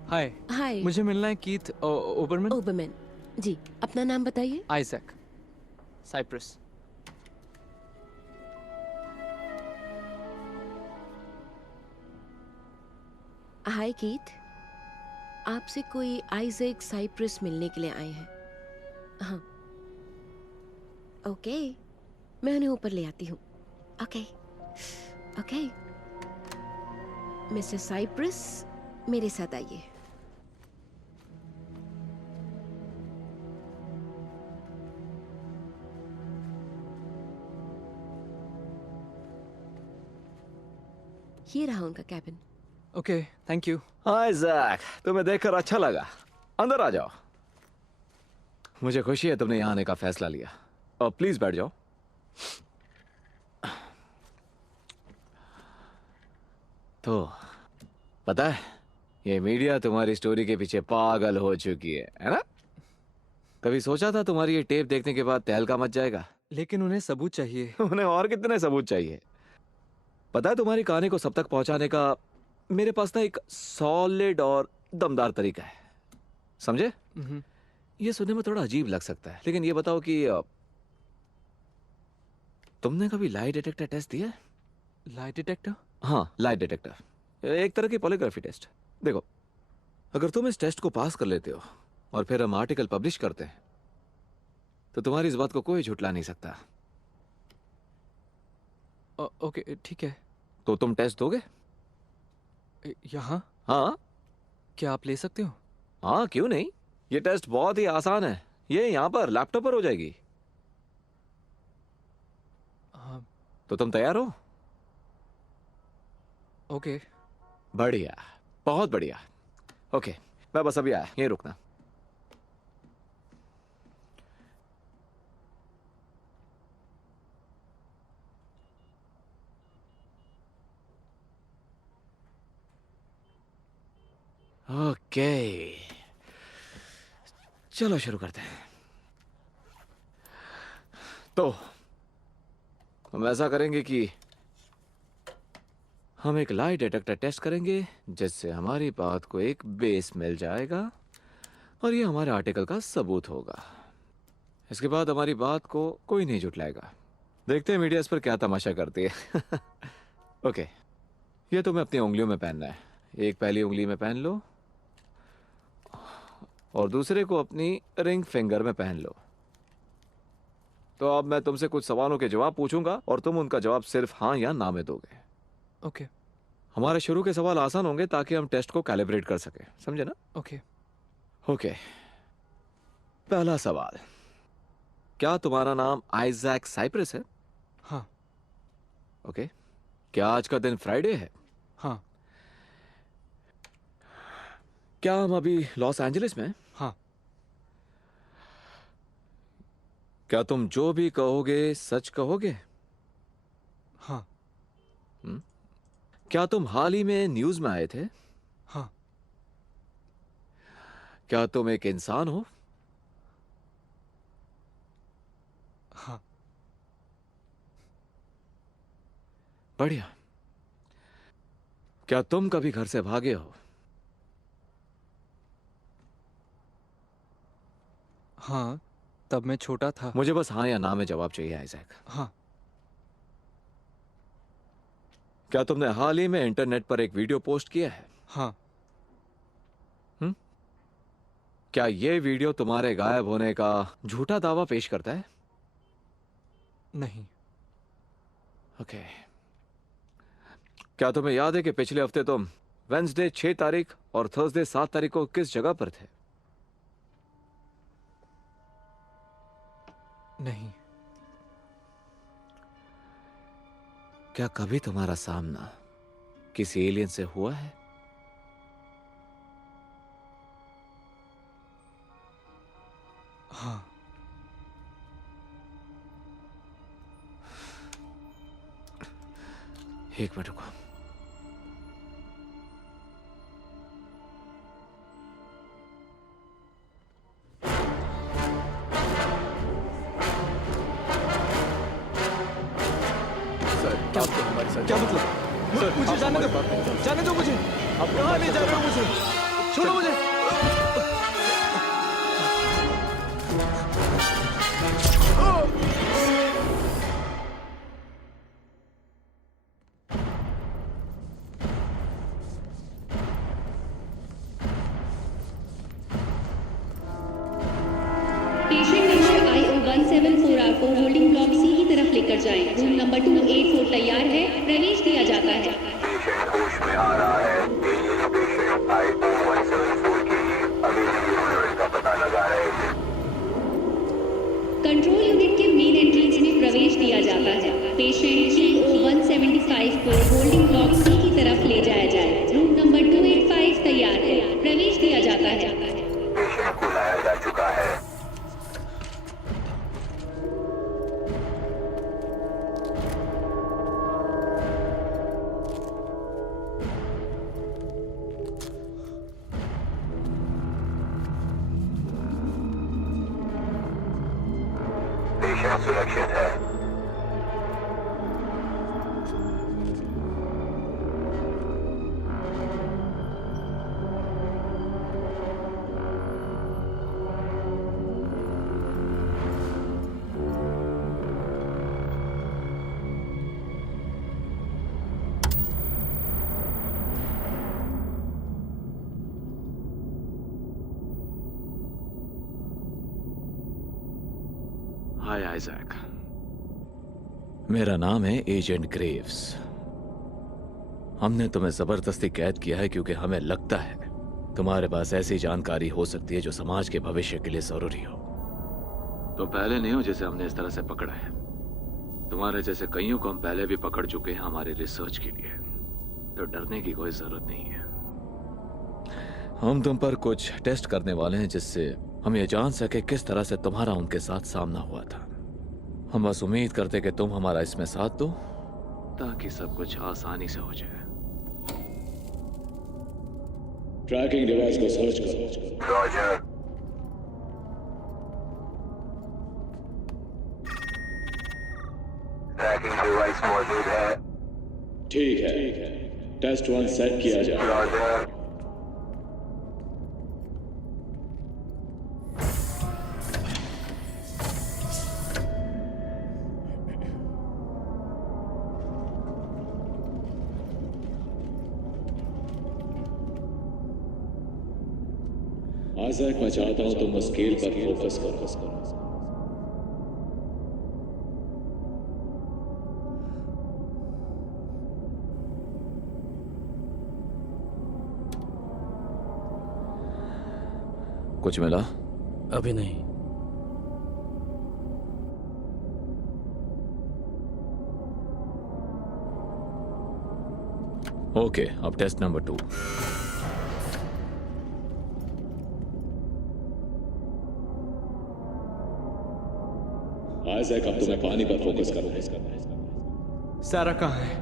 हाय। हाय। मुझे मिलना है कीथ ओबरमैन। ओबरमैन जी, अपना नाम बताइए। Isaac, Cyprus. हाय कीथ, आपसे कोई आइजैक साइप्रस मिलने के लिए आए हैं। हाँ ओके, मैं उन्हें ऊपर ले आती हूँ। ओके ओके, मिस्टर साइप्रस मेरे साथ आइए। ये रहा उनका cabin. Okay, thank you. Hi Jack, तुम्हें देखकर अच्छा लगा। अंदर आ जाओ। मुझे खुशी है तुमने यहाँ आने का फैसला लिया। और प्लीज बैठ जाओ। तो पता है, ये मीडिया तुम्हारी स्टोरी के पीछे पागल हो चुकी है ना? कभी सोचा था तुम्हारी ये टेप देखने के बाद तहलका मच जाएगा? लेकिन उन्हें सबूत चाहिए। उन्हें और कितने सबूत चाहिए? पता है, तुम्हारी कहानी को सब तक पहुंचाने का मेरे पास ना एक सॉलिड और दमदार तरीका है, समझे? ये सुनने में थोड़ा अजीब लग सकता है, लेकिन ये बताओ कि तुमने कभी लाई डिटेक्टर टेस्ट दिया है? Lie detector? हाँ, लाई डिटेक्टर, एक तरह की पॉलीग्राफी टेस्ट। देखो, अगर तुम इस टेस्ट को पास कर लेते हो और फिर हम आर्टिकल पब्लिश करते हैं तो तुम्हारी इस बात को कोई झुटला नहीं सकता। ओके ठीक है। तो तुम टेस्ट दोगे? यहाँ? हाँ। क्या आप ले सकते हो? हाँ, क्यों नहीं। ये टेस्ट बहुत ही आसान है। ये यहाँ पर लैपटॉप पर हो जाएगी। हाँ। तो तुम तैयार हो? ओके। बढ़िया, बहुत बढ़िया। ओके, मैं बस अभी आया, यहीं रुकना। ओके, चलो शुरू करते हैं। तो हम ऐसा करेंगे कि हम एक लाई डिटेक्टर टेस्ट करेंगे जिससे हमारी बात को एक बेस मिल जाएगा और ये हमारे आर्टिकल का सबूत होगा। इसके बाद हमारी बात को कोई नहीं झुटलाएगा। देखते हैं मीडिया इस पर क्या तमाशा करती है। ओके, ये तुम्हें अपनी उंगलियों में पहनना है। एक पहली उंगली में पहन लो और दूसरे को अपनी रिंग फिंगर में पहन लो। तो अब मैं तुमसे कुछ सवालों के जवाब पूछूंगा और तुम उनका जवाब सिर्फ हाँ या ना में दोगे। ओके। हमारे शुरू के सवाल आसान होंगे ताकि हम टेस्ट को कैलिब्रेट कर सके, समझे ना? ओके। ओके, पहला सवाल, क्या तुम्हारा नाम आइजैक साइप्रस है? हाँ। ओके, क्या आज का दिन फ्राइडे है? हाँ। क्या हम अभी लॉस एंजलिस में हैं? हाँ। क्या तुम जो भी कहोगे सच कहोगे? हाँ। क्या तुम हाल ही में न्यूज में आए थे? हाँ। क्या तुम एक इंसान हो? हाँ। बढ़िया। क्या तुम कभी घर से भागे हो? हाँ, तब मैं छोटा था। मुझे बस हाँ या ना में जवाब चाहिए आइजैक। हाँ। क्या तुमने हाल ही में इंटरनेट पर एक वीडियो पोस्ट किया है? हाँ। क्या ये वीडियो तुम्हारे गायब होने का झूठा दावा पेश करता है? नहीं। ओके। क्या तुम्हें याद है कि पिछले हफ्ते तुम वेंसडे 6 तारीख और थर्सडे 7 तारीख को किस जगह पर थे? नहीं। क्या कभी तुम्हारा सामना किसी एलियन से हुआ है? हाँ। एक मिनट रुको। हमारे साथ क्या मतलब? मुझे जाने दो मुझे। कहाँ ले जा रहे हो मुझे? छोड़ो मुझे। पेशेंट नंबर IO174R को होल्डिंग ब्लॉक सी की तरफ लेकर जाएं। रूम नंबर 284 तैयार है, प्रवेश दिया जाता है। पेशेंट होश में आ रहा है। पेशेंट IO174 के लिए अभी यूनिट का पता लगा रहे थे। कंट्रोल यूनिट के मेन एंट्रेंस में प्रवेश दिया जाता है। पेशेंट CO175 को होल्डिंग ब्लॉक सी की तरफ ले जाया जाए। रूम नंबर 285 तैयार है, प्रवेश दिया जाता है। पेशेंट को लाया जा चुका है। पेशेंट सुरक्षित है। हाय आइजैक, मेरा नाम है एजेंट ग्रेव्स। हमने तुम्हें जबरदस्ती कैद किया है क्योंकि हमें लगता है तुम्हारे पास ऐसी जानकारी हो सकती है जो समाज के भविष्य के लिए जरूरी हो। तो पहले नहीं हो जिसे हमने इस तरह से पकड़ा है। तुम्हारे जैसे कईयों को हम पहले भी पकड़ चुके हैं हमारी रिसर्च के लिए, तो डरने की कोई जरूरत नहीं है। हम तुम पर कुछ टेस्ट करने वाले हैं जिससे हम ये जान सके किस तरह से तुम्हारा उनके साथ सामना हुआ था। हम बस उम्मीद करते कि तुम हमारा इसमें साथ दो ताकि सब कुछ आसानी से हो जाए। ट्रैकिंग डिवाइस को सर्च करो। रॉजर। ट्रैकिंग डिवाइस मौजूद है। ठीक है। टेस्ट 1 सेट किया जाए। रॉजर। आइजैक, मैं चाहता हूं तुम स्केल पर फोकस करो। कुछ मिला? अभी नहीं। ओके, अब टेस्ट नंबर 2। आइजैक, अब तुम्हें पानी पर फोकस करना है। सारा कहाँ है?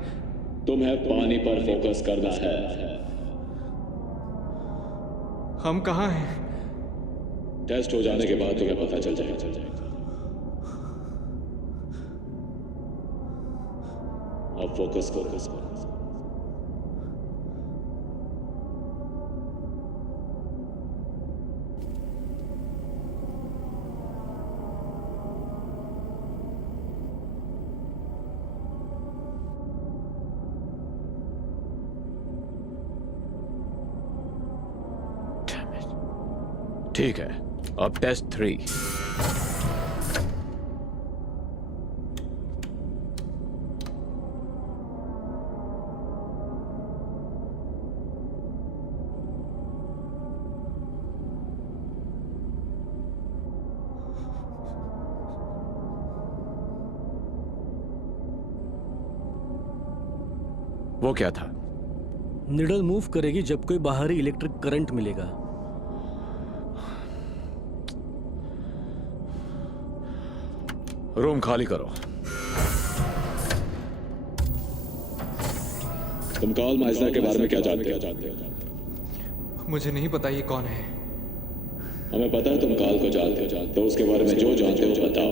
तुम्हें पानी पर फोकस करना है। हम कहाँ हैं? टेस्ट हो जाने के बाद तुम्हें पता चल जाएगा। अब फोकस करो। ठीक है, अब टेस्ट 3। वो क्या था? निडल मूव करेगी जब कोई बाहरी इलेक्ट्रिक करंट मिलेगा। रूम खाली करो। तुम कार्ल माइजनर के बारे में क्या जानते हो? मुझे नहीं पता ये कौन है। हमें पता है तुम कार्ल को जानते हो। तो उसके बारे में जो जानते हो बताओ।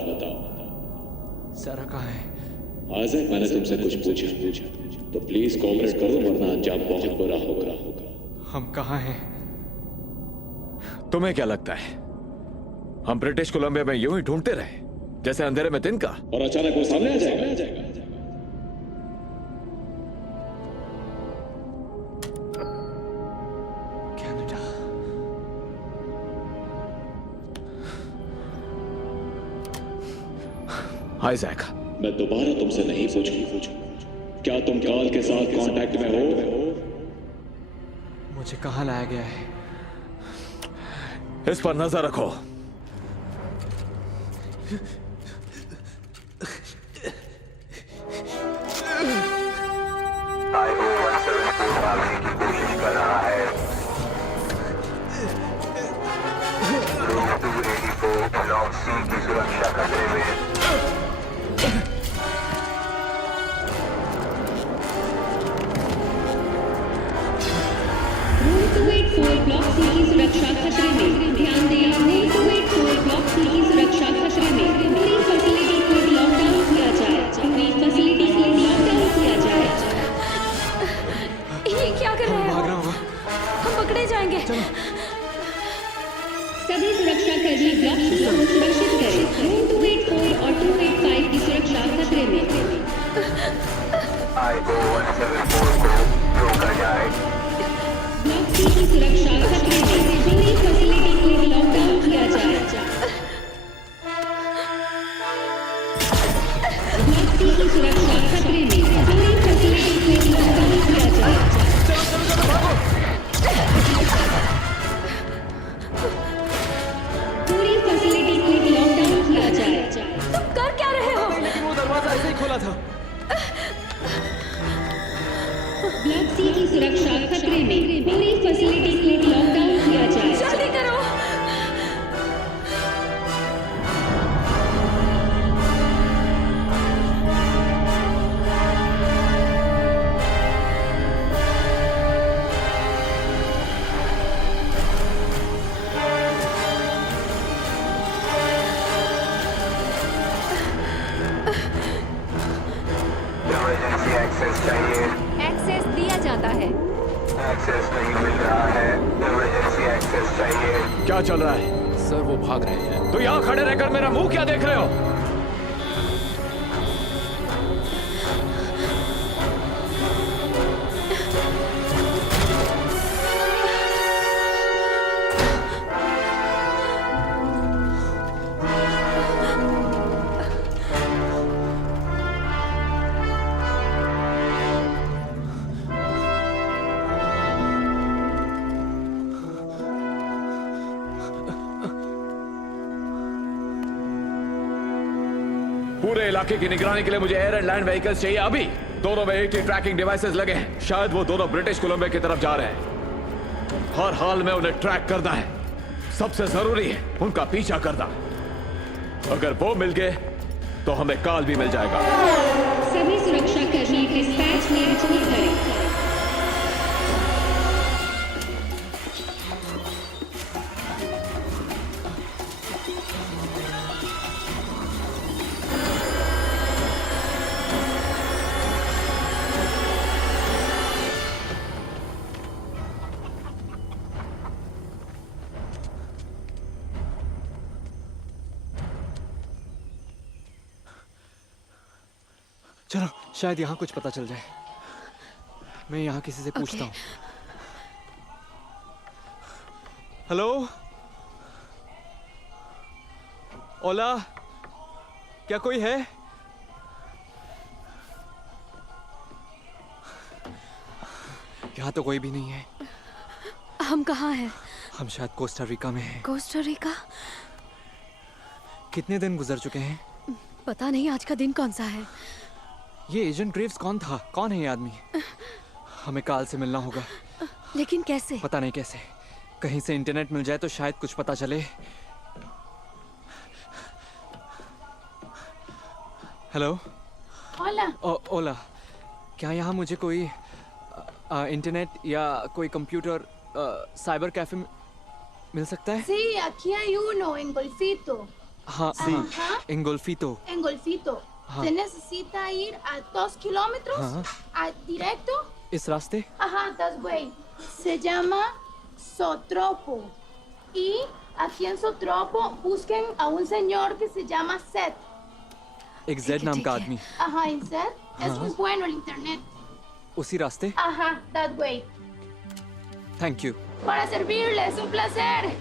सारा कहाँ है? आइजैक, मैंने तुमसे कुछ पूछा तो प्लीज कोऑपरेट करो वरना अंजाम बहुत बुरा होगा। हम कहाँ हैं? तुम्हें क्या लगता है हम ब्रिटिश कोलंबिया में यूं ही ढूंढते रहे जैसे अंधेरे में दिन का, और अचानक वो सामने आ जाएगा? आइजैक, मैं दोबारा तुमसे नहीं पूछूं, क्या तुम काल के साथ कांटेक्ट में हो? मुझे कहाँ लाया गया है? इस पर नजर रखो। भागने की कोशिश कर रहा है। रूम 284 ब्लॉक सी की सुरक्षा खतरे में। रूम 284 ब्लॉक सी की सुरक्षा खतरे में। ध्यान दें, रूम 284 ब्लॉक सी की सुरक्षा खतरे में। पूरी फैसिलिटी को लॉकडाउन किया जाए। पूरी फैसिलिटी को लॉकडाउन किया जाए। ये क्या कर रहे हो? हम पकड़े जाएंगे। सभी सुरक्षा कर्मी ब्लॉक सी को सुरक्षित करें। रूम 284 और 285 की सुरक्षा खतरे में। I-O 174 को रोका जाए। ब्लॉक सी की सुरक्षा खतरे में। पूरी फैसिलिटी को लॉकडाउन किया जाए। ब्लॉक सी की सुरक्षा खतरे में। पूरी फैसिलिटी को लॉकडाउन किया जाए। पूरी फैसिलिटी को लॉकडाउन किया जाए। तुम कर क्या रहे हो? लेकिन वो दरवाजा ऐसे ही खोला था। ब्लॉक सी की सुरक्षा खतरे में। पूरी फैसिलिटी को लॉकडाउन किया जाए। जल्दी करो। इमरजेंसी एक्सेस चाहिए। एक्सेस दिया जाता है। एक्सेस नहीं मिल रहा है। इमरजेंसी एक्सेस चाहिए। क्या चल रहा है? सर वो भाग रहे हैं। तो यहाँ खड़े रहकर मेरा मुंह क्या देख रहे हो? पूरे इलाके की निगरानी के लिए मुझे एयर एंड लैंड व्हीकल्स चाहिए अभी। दोनों में 80 ट्रैकिंग डिवाइसेस लगे हैं। शायद वो दोनों ब्रिटिश कोलंबिया की तरफ जा रहे हैं। हर हाल में उन्हें ट्रैक करना है। सबसे जरूरी है उनका पीछा करना। अगर वो मिल गए तो हमें काल भी मिल जाएगा। सभी सुरक्षा कर्मी डिस्पैच में रिपोर्ट करें। चलो शायद यहाँ कुछ पता चल जाए। मैं यहाँ किसी से पूछता हूँ। हेलो ओला, क्या कोई है? यहाँ तो कोई भी नहीं है। हम कहाँ हैं? हम शायद कोस्टा रिका में हैं। Costa Rica? कितने दिन गुजर चुके हैं? पता नहीं आज का दिन कौन सा है। ये एजेंट ग्रेव्स कौन था? कौन है ये आदमी? हमें काल से मिलना होगा। लेकिन कैसे? पता नहीं कैसे। कहीं से इंटरनेट मिल जाए तो शायद कुछ पता चले। हेलो ओला। ओला, क्या यहाँ मुझे कोई इंटरनेट या कोई कंप्यूटर साइबर कैफे मिल सकता है? Sí, aquí hay uno en Golfito. हाँ, Ajá. Engolfito. En Golfito. हाँ। Se necesita ir a 2 kilómetros directo. इस रास्ते? Ajá, das way. Se llama Sotropo. Y aquí en Sotropo busquen a un señor que se llama Seth. एक Z नाम का आदमी। Ajá, en Seth. Es muy bueno el internet. उसी रास्ते? Ajá, that way. Thank you. Para servirles, un placer.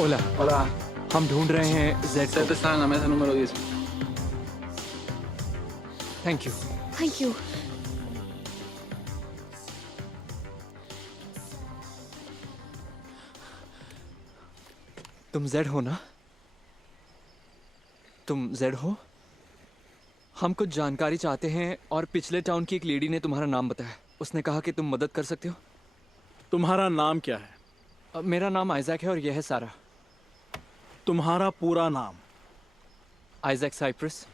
Ola. Hola. हम ढूंढ रहे हैं Z Seth está en la mesa número 10. Thank you. Thank you. तुम जेड हो ना? तुम जेड हो? हम कुछ जानकारी चाहते हैं और पिछले टाउन की एक लेडी ने तुम्हारा नाम बताया। उसने कहा कि तुम मदद कर सकते हो। तुम्हारा नाम क्या है? मेरा नाम आइजैक है और यह है सारा। तुम्हारा पूरा नाम? Isaac Cyprus.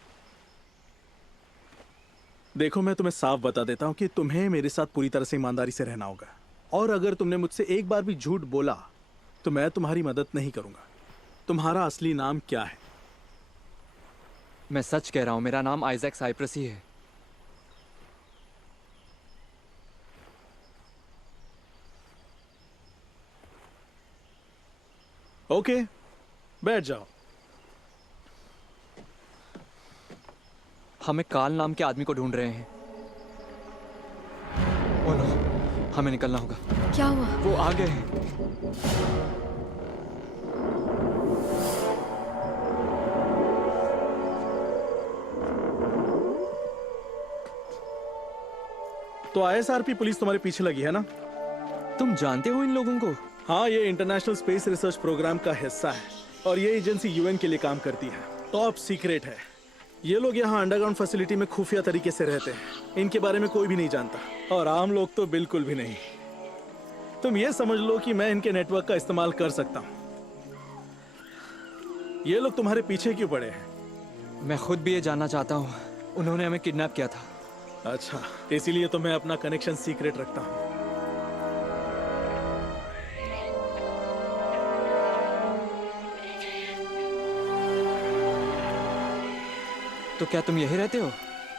देखो, मैं तुम्हें साफ बता देता हूँ कि तुम्हें मेरे साथ पूरी तरह से ईमानदारी से रहना होगा, और अगर तुमने मुझसे एक बार भी झूठ बोला तो मैं तुम्हारी मदद नहीं करूंगा। तुम्हारा असली नाम क्या है? मैं सच कह रहा हूं, मेरा नाम आइजैक साइप्रस ही है। ओके, बैठ जाओ। हम एक काल नाम के आदमी को ढूंढ रहे हैं। ओह नो, हमें निकलना होगा। क्या हुआ? वो आ गए हैं। तो आईएसआरपी पुलिस तुम्हारे पीछे लगी है ना? तुम जानते हो इन लोगों को? हाँ, ये इंटरनेशनल स्पेस रिसर्च प्रोग्राम का हिस्सा है और ये एजेंसी यूएन के लिए काम करती है। टॉप सीक्रेट है। ये लोग यहाँ अंडरग्राउंड फैसिलिटी में खुफिया तरीके से रहते हैं। इनके बारे में कोई भी नहीं जानता और आम लोग तो बिल्कुल भी नहीं। तुम ये समझ लो कि मैं इनके नेटवर्क का इस्तेमाल कर सकता हूँ। ये लोग तुम्हारे पीछे क्यों पड़े हैं? मैं खुद भी ये जानना चाहता हूँ। उन्होंने हमें किडनैप किया था। अच्छा, इसीलिए तो मैं अपना कनेक्शन सीक्रेट रखता हूँ। तो क्या तुम यही रहते हो?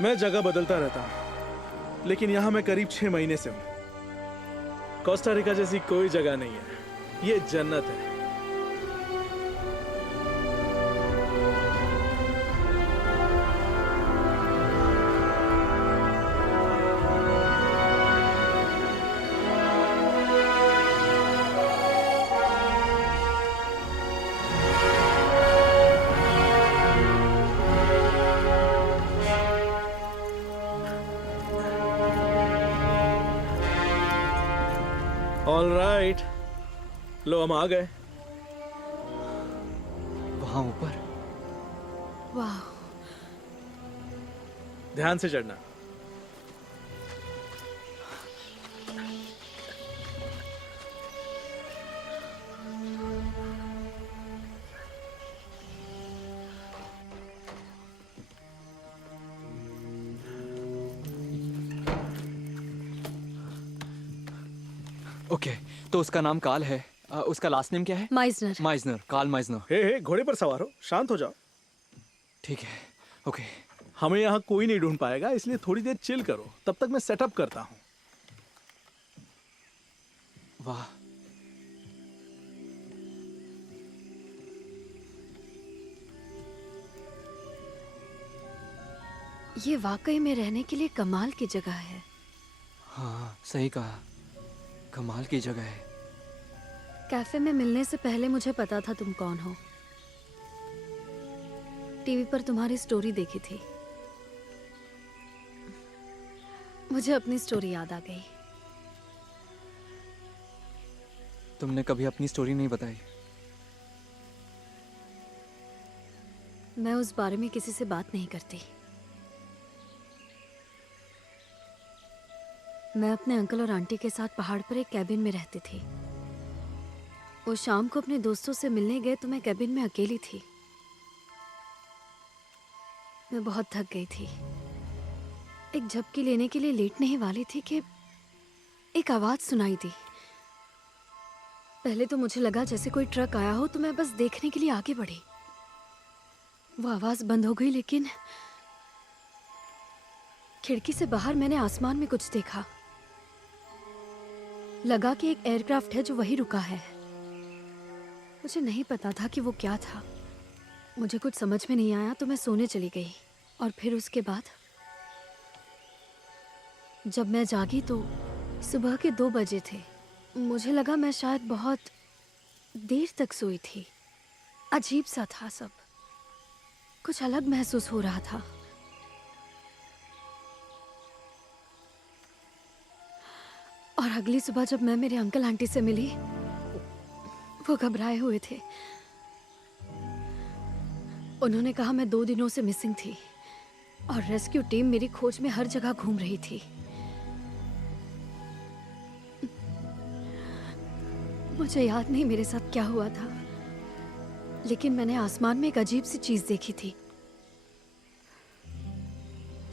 मैं जगह बदलता रहता हूँ, लेकिन यहाँ मैं करीब 6 महीने से हूँ। कोस्टा रिका जैसी कोई जगह नहीं है, ये जन्नत है। ऑल राइट, लो हम आ गए। वहां ऊपर? वाह, ध्यान से चढ़ना। ओके, तो उसका नाम काल है। उसका लास्ट नेम क्या है? माइजनर। माइजनर, काल माइजनर। हे, घोड़े पर सवार हो, शांत हो जाओ। ठीक है, ओके। हमें यहाँ कोई नहीं ढूंढ पाएगा, इसलिए थोड़ी देर चिल करो, तब तक मैं सेटअप करता हूँ। वाह, ये वाकई में रहने के लिए कमाल की जगह है। हाँ, सही कहा, कमाल की जगह है। कैफे में मिलने से पहले मुझे पता था तुम कौन हो। टीवी पर तुम्हारी स्टोरी देखी थी। मुझे अपनी स्टोरी याद आ गई। तुमने कभी अपनी स्टोरी नहीं बताई। मैं उस बारे में किसी से बात नहीं करती। मैं अपने अंकल और आंटी के साथ पहाड़ पर एक कैबिन में रहती थी। वो शाम को अपने दोस्तों से मिलने गए तो मैं कैबिन में अकेली थी। मैं बहुत थक गई थी। एक झपकी लेने के लिए लेटने ही वाली थी कि एक आवाज सुनाई दी। पहले तो मुझे लगा जैसे कोई ट्रक आया हो, तो मैं बस देखने के लिए आगे बढ़ी। वो आवाज बंद हो गई, लेकिन खिड़की से बाहर मैंने आसमान में कुछ देखा। लगा कि एक एयरक्राफ्ट है जो वहीं रुका है। मुझे नहीं पता था कि वो क्या था। मुझे कुछ समझ में नहीं आया तो मैं सोने चली गई। और फिर उसके बाद जब मैं जागी तो सुबह के 2 बजे थे। मुझे लगा मैं शायद बहुत देर तक सोई थी। अजीब सा था सब, कुछ अलग महसूस हो रहा था। और अगली सुबह जब मैं मेरे अंकल आंटी से मिली, वो घबराए हुए थे। उन्होंने कहा मैं 2 दिनों से मिसिंग थी और रेस्क्यू टीम मेरी खोज में हर जगह घूम रही थी। मुझे याद नहीं मेरे साथ क्या हुआ था, लेकिन मैंने आसमान में एक अजीब सी चीज देखी थी।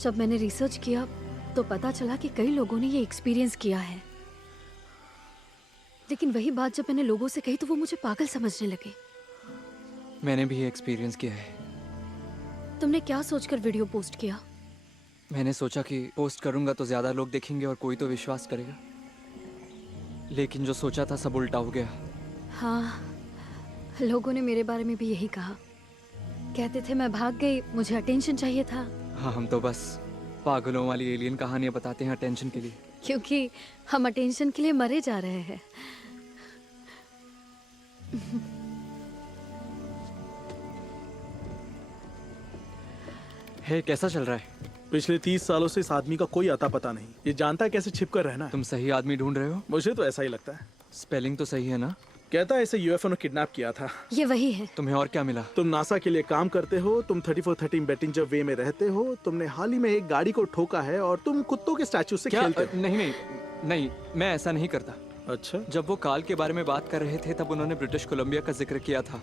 जब मैंने रिसर्च किया तो पता चला कि कई लोगों ने ये एक्सपीरियंस किया है। लेकिन वही बात जब मैंने लोगों से कही तो वो मुझे पागल समझने लगे। मैंने भी ये एक्सपीरियंस किया है। तुमने क्या सोचकर वीडियो पोस्ट किया? मैंने सोचा कि पोस्ट करूंगा तो ज्यादा लोग देखेंगे और कोई तो विश्वास करेगा, लेकिन जो सोचा था सब उल्टा हो गया। हाँ, लोगों ने मेरे बारे में भी यही कहा। कहते थे मैं भाग गई, मुझे अटेंशन चाहिए था। हाँ, हम तो बस पागलों वाली एलियन कहानियां बताते हैं अटेंशन के लिए। क्योंकि हम अटेंशन के लिए मरे जा रहे हैं। हे, कैसा चल रहा है? पिछले 30 सालों से इस आदमी का कोई अता पता नहीं। ये जानता है कैसे छिप कर रहना है। तुम सही आदमी ढूंढ रहे हो? मुझे तो ऐसा ही लगता है। स्पेलिंग तो सही है ना? कहता है इसे यूएफओ ने किडनैप किया था। ये वही है। तुम्हें और क्या मिला? तुम नासा के लिए काम करते हो, तुम 3413 बेटिंजर वे में रहते हो, तुमने हाल ही में एक गाड़ी को ठोका है और तुम कुत्तों के स्टैचू से खेलते हो। नहीं, मैं ऐसा नहीं करता। अच्छा, जब वो काल के बारे में बात कर रहे थे तब उन्होंने ब्रिटिश कोलंबिया का जिक्र किया था।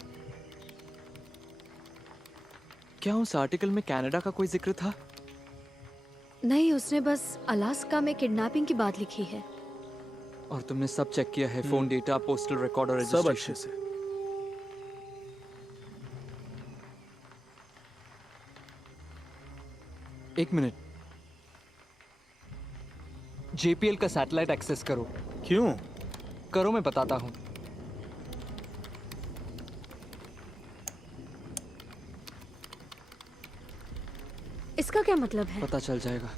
क्या उस आर्टिकल में कनाडा का कोई जिक्र था? नहीं, उसने बस अलास्का में किडनैपिंग की बात लिखी है। और तुमने सब चेक किया है? फोन डेटा, पोस्टल रिकॉर्ड और सब अच्छे से। एक मिनट, जेपीएल का सैटेलाइट एक्सेस करो। क्यों? करो, मैं बताता हूं। इसका क्या मतलब है? पता चल जाएगा।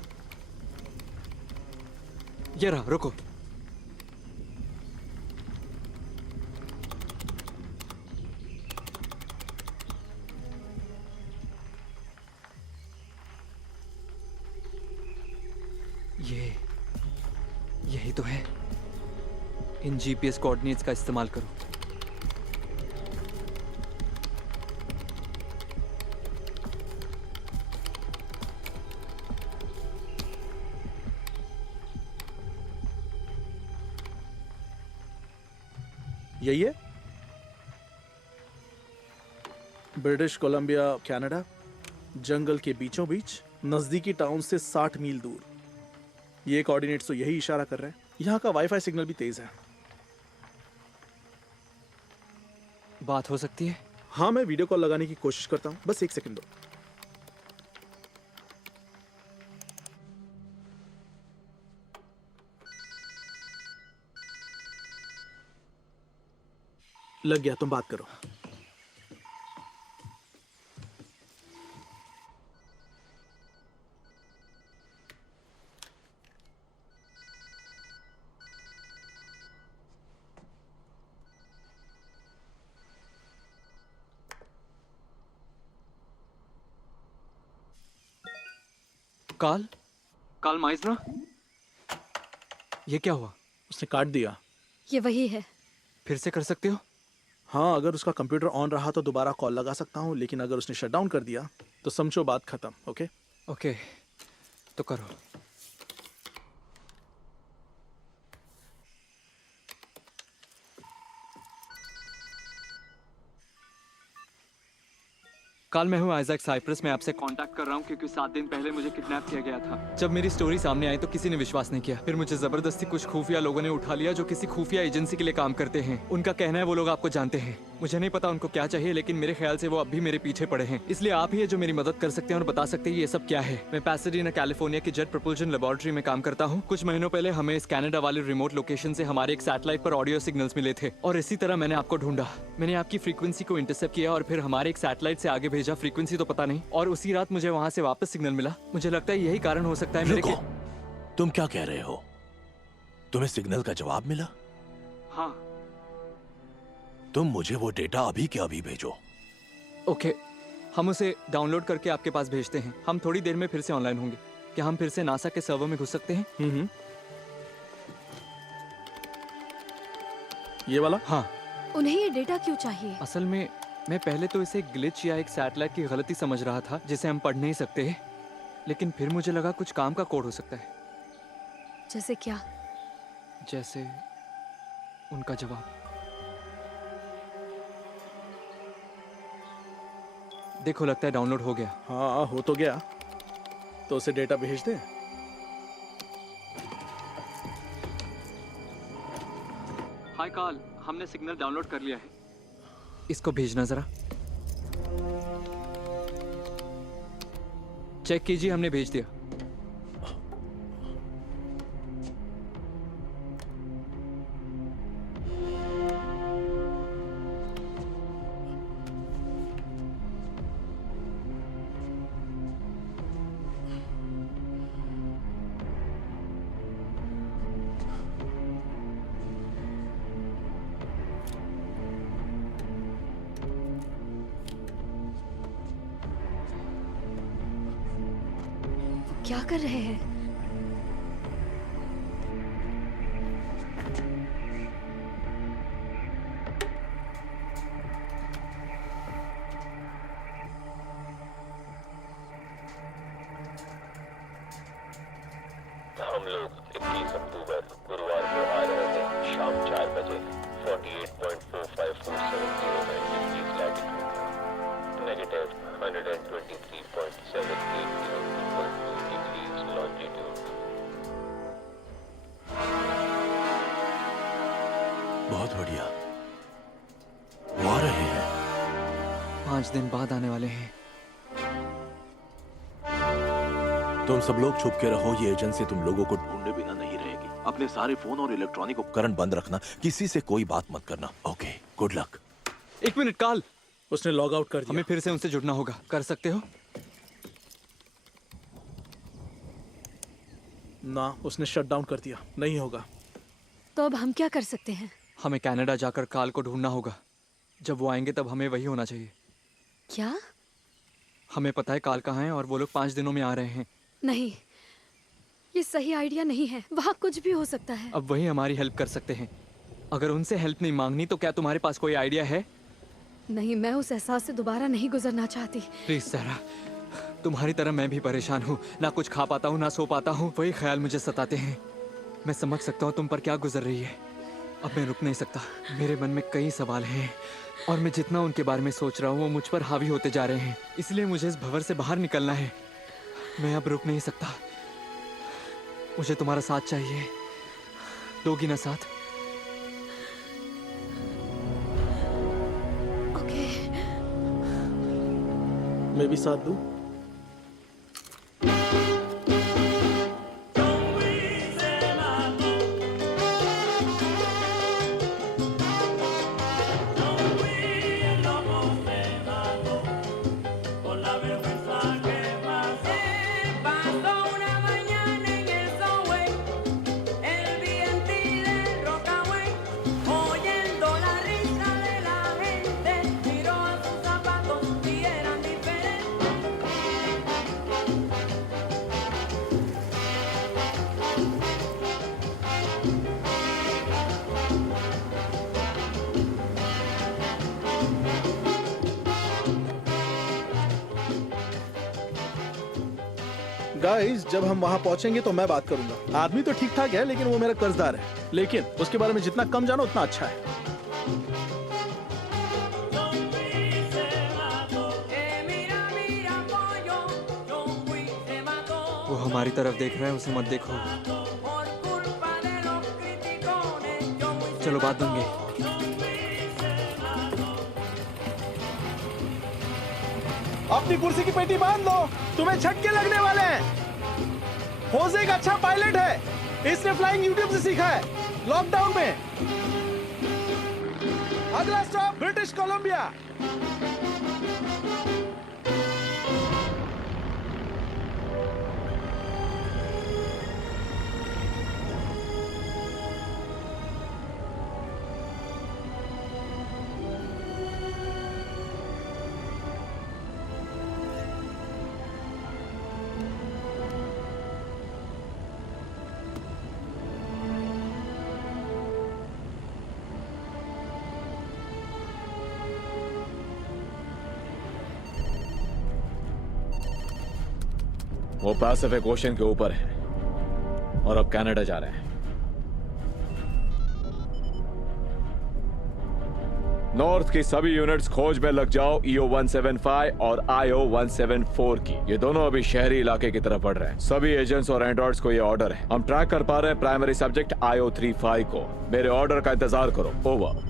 ये रहा, रुको। यही तो है। इन जीपीएस कोऑर्डिनेट्स का इस्तेमाल करो। यही है ब्रिटिश कोलंबिया, कनाडा, जंगल के बीचों बीच, नजदीकी टाउन से 60 मील दूर। ये कोऑर्डिनेट्स तो यही इशारा कर रहे हैं। यहाँ का वाईफाई सिग्नल भी तेज है। बात हो सकती है? हाँ, मैं वीडियो कॉल लगाने की कोशिश करता हूँ। बस 1 सेकंड दो। लग गया, तुम बात करो। काल माइजनर, ये क्या हुआ? उसने काट दिया। ये वही है। फिर से कर सकते हो? हाँ, अगर उसका कंप्यूटर ऑन रहा तो दोबारा कॉल लगा सकता हूँ, लेकिन अगर उसने शट डाउन कर दिया तो समझो बात खत्म। ओके ओके, तो करो। कल मैं हूँ आइजैक साइप्रस। मैं आपसे कांटेक्ट कर रहा हूँ क्योंकि 7 दिन पहले मुझे किडनैप किया गया था। जब मेरी स्टोरी सामने आई तो किसी ने विश्वास नहीं किया। फिर मुझे जबरदस्ती कुछ खुफिया लोगों ने उठा लिया जो किसी खुफिया एजेंसी के लिए काम करते हैं। उनका कहना है वो लोग आपको जानते हैं। मुझे नहीं पता उनको क्या चाहिए, लेकिन मेरे ख्याल से वो अब भी मेरे पीछे पड़े हैं। इसलिए आप ही है जो मेरी मदद कर सकते हैं और बता सकते हैं ये सब क्या है। मैं पैसाडीना कैलिफोर्निया की जेट प्रपोल्शन लेबोरेटरी में काम करता हूँ। कुछ महीनों पहले हमें इस कनाडा वाले रिमोट लोकेशन से हमारे एक सैटेलाइट पर ऑडियो सिग्नल्स मिले थे और इसी तरह मैंने आपको ढूंढा। मैंने आपकी फ्रीक्वेंसी को इंटरसेप्ट किया और फिर हमारे एक सैटेलाइट से आगे भेजा। फ्रीक्वेंसी तो पता नहीं, और उसी रात मुझे वहाँ से वापस सिग्नल मिला। मुझे लगता है यही कारण हो सकता है मेरे के... तुम क्या कह रहे हो? तुम्हें सिग्नल का जवाब मिला? हाँ। तुम मुझे वो डेटा अभी के अभी भेजो। ओके, हम उसे डाउनलोड करके आपके पास भेजते हैं। हम थोड़ी देर में फिर से ऑनलाइन होंगे। क्या हम फिर से नासा के सर्वर में घुस सकते हैं? ये वाला? हाँ। उन्हें ये डेटा क्यों चाहिए? असल में मैं पहले तो इसे ग्लिच या एक सैटेलाइट की गलती समझ रहा था जिसे हम पढ़ नहीं सकते, लेकिन फिर मुझे लगा कुछ काम का कोड हो सकता है। जैसे क्या? जैसे उनका जवाब। देखो, लगता है डाउनलोड हो गया। हाँ, हो तो गया। तो उसे डेटा भेज दे। हाय काल, हमने सिग्नल डाउनलोड कर लिया है। इसको भेजना जरा। चेक कीजिए, हमने भेज दिया। क्या कर रहे हैं? हम लोग 21 अक्टूबर गुरुवार को आ रहे थे शाम 4 बजे 48.454709 degrees latitude, negative 123.7802 degrees longitude. बहुत बढ़िया, वो आ रहे हैं। 5 दिन बाद आने वाले हैं। तुम सब लोग छुप के रहो। ये एजेंसी तुम लोगों को ढूंढे बिना नहीं रहेगी। अपने सारे फोन और इलेक्ट्रॉनिक उपकरण बंद रखना। किसी से कोई बात मत करना। Okay, good luck. 1 मिनट काल, उसने लॉग आउट कर दिया। हमें फिर से उनसे जुड़ना होगा। कर सकते हो? ना, उसने शट डाउन कर दिया। नहीं होगा। तो अब हम क्या कर सकते हैं? हमें कनाडा जाकर काल को ढूंढना होगा। जब वो आएंगे तब हमें वही होना चाहिए। क्या? हमें पता है काल कहाँ है और वो लोग 5 दिनों में आ रहे हैं। नहीं, ये सही आइडिया नहीं है। वहाँ कुछ भी हो सकता है। अब वही हमारी हेल्प कर सकते हैं। अगर उनसे हेल्प नहीं मांगनी तो क्या तुम्हारे पास कोई आइडिया है? नहीं, मैं उस एहसास से दोबारा नहीं गुजरना चाहती। प्लीज सारा, तुम्हारी तरह मैं भी परेशान हूँ। ना कुछ खा पाता हूँ, ना सो पाता हूँ। वही ख्याल मुझे सताते हैं। मैं समझ सकता हूँ तुम पर क्या गुजर रही है। अब मैं रुक नहीं सकता। मेरे मन में कई सवाल हैं और मैं जितना उनके बारे में सोच रहा हूँ वो मुझ पर हावी होते जा रहे हैं। इसलिए मुझे इस भंवर से बाहर निकलना है। मैं अब रुक नहीं सकता। मुझे तुम्हारा साथ चाहिए। दोगी ना साथ? ओके। मैं भी साथ दूं? गाइस, जब हम वहाँ पहुँचेंगे तो मैं बात करूंगा। आदमी तो ठीक ठाक है, लेकिन वो मेरा कर्जदार है। लेकिन उसके बारे में जितना कम जानो उतना अच्छा है। वो हमारी तरफ देख रहा है, उसे मत देखो। चलो बात बन गई। अपनी कुर्सी की पेटी बांध लो, तुम्हें झटके लगने वाले हैं। होज़े एक अच्छा पायलट है, इसने फ्लाइंग यूट्यूब से सीखा है, लॉकडाउन में। अगला स्टॉप ब्रिटिश कोलंबिया। वो पैसिफिक ओशन के ऊपर है और अब कनाडा जा रहे हैं। नॉर्थ की सभी यूनिट्स खोज में लग जाओ, EO 175 और IO 174 की। ये दोनों अभी शहरी इलाके की तरफ बढ़ रहे हैं। सभी एजेंट्स और एंड्रॉइड्स को ये ऑर्डर है। हम ट्रैक कर पा रहे हैं प्राइमरी सब्जेक्ट IO 35 को। मेरे ऑर्डर का इंतजार करो। ओवर।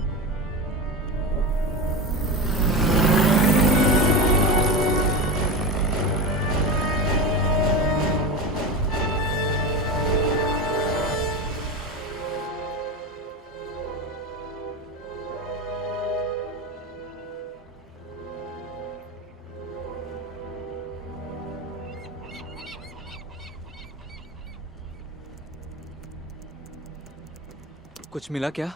कुछ मिला क्या?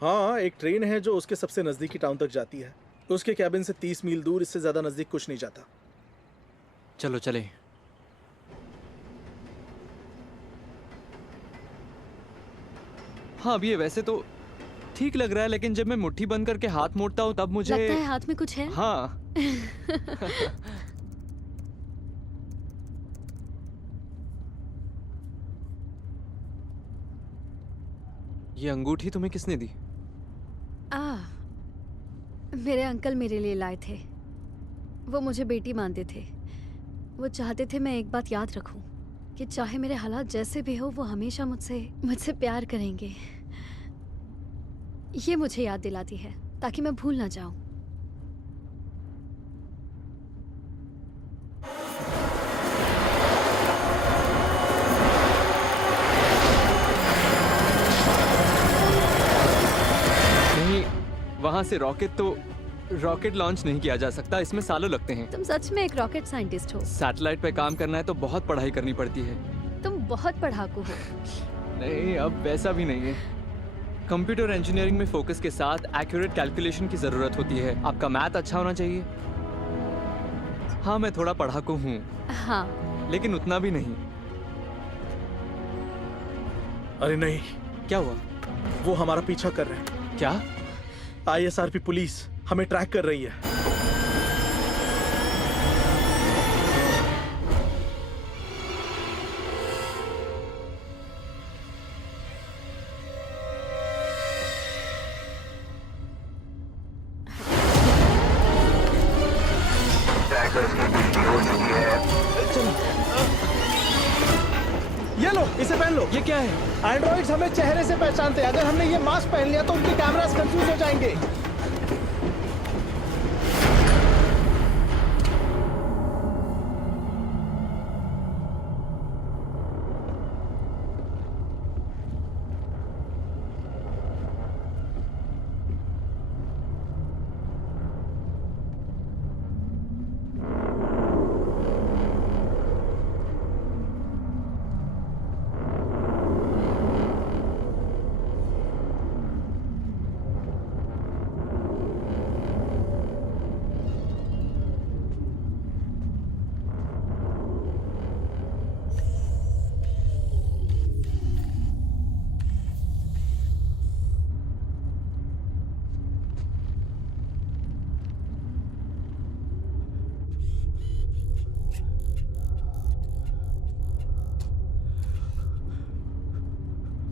हाँ, एक ट्रेन है जो उसके सबसे नजदीकी टाउन तक जाती है। उसके कैबिन से 30 मील दूर, इससे ज्यादा नजदीक कुछ नहीं जाता। चलो चले। हाँ, अब ये वैसे तो ठीक लग रहा है, लेकिन जब मैं मुट्ठी बंद करके हाथ मोड़ता हूँ तब मुझे लगता है हाथ में कुछ है। हाँ। ये अंगूठी तुम्हें किसने दी? मेरे अंकल मेरे लिए लाए थे। वो मुझे बेटी मानते थे। वो चाहते थे मैं एक बात याद रखूं, कि चाहे मेरे हालात जैसे भी हो, वो हमेशा मुझसे प्यार करेंगे। ये मुझे याद दिलाती है ताकि मैं भूल ना जाऊं। वहां से रॉकेट लॉन्च नहीं किया जा सकता, इसमें सालों लगते हैं। तुम सच में एक रॉकेट साइंटिस्ट हो? सैटेलाइट पे काम करना है तो बहुत पढ़ाई करनी पड़ती है। तुम बहुत पढ़ाकू हो। नहीं, अब वैसा भी नहीं है। कंप्यूटर इंजीनियरिंग में फोकस के साथ एक्यूरेट कैलकुलेशन की जरूरत होती है। आपका मैथ अच्छा होना चाहिए। हाँ, मैं थोड़ा पढ़ाकू हूँ। हाँ, लेकिन उतना भी नहीं। अरे नहीं। क्या हुआ? वो हमारा पीछा कर रहे हैं। क्या? ISRP पुलिस हमें ट्रैक कर रही है। ये लो, इसे पहन लो। ये क्या है? एंड्रॉइड्स हमें चेहरे से पहचानते हैं। अगर हमने ये मास्क पहन लिया तो उनके कैमरास कंफ्यूज हो जाएंगे।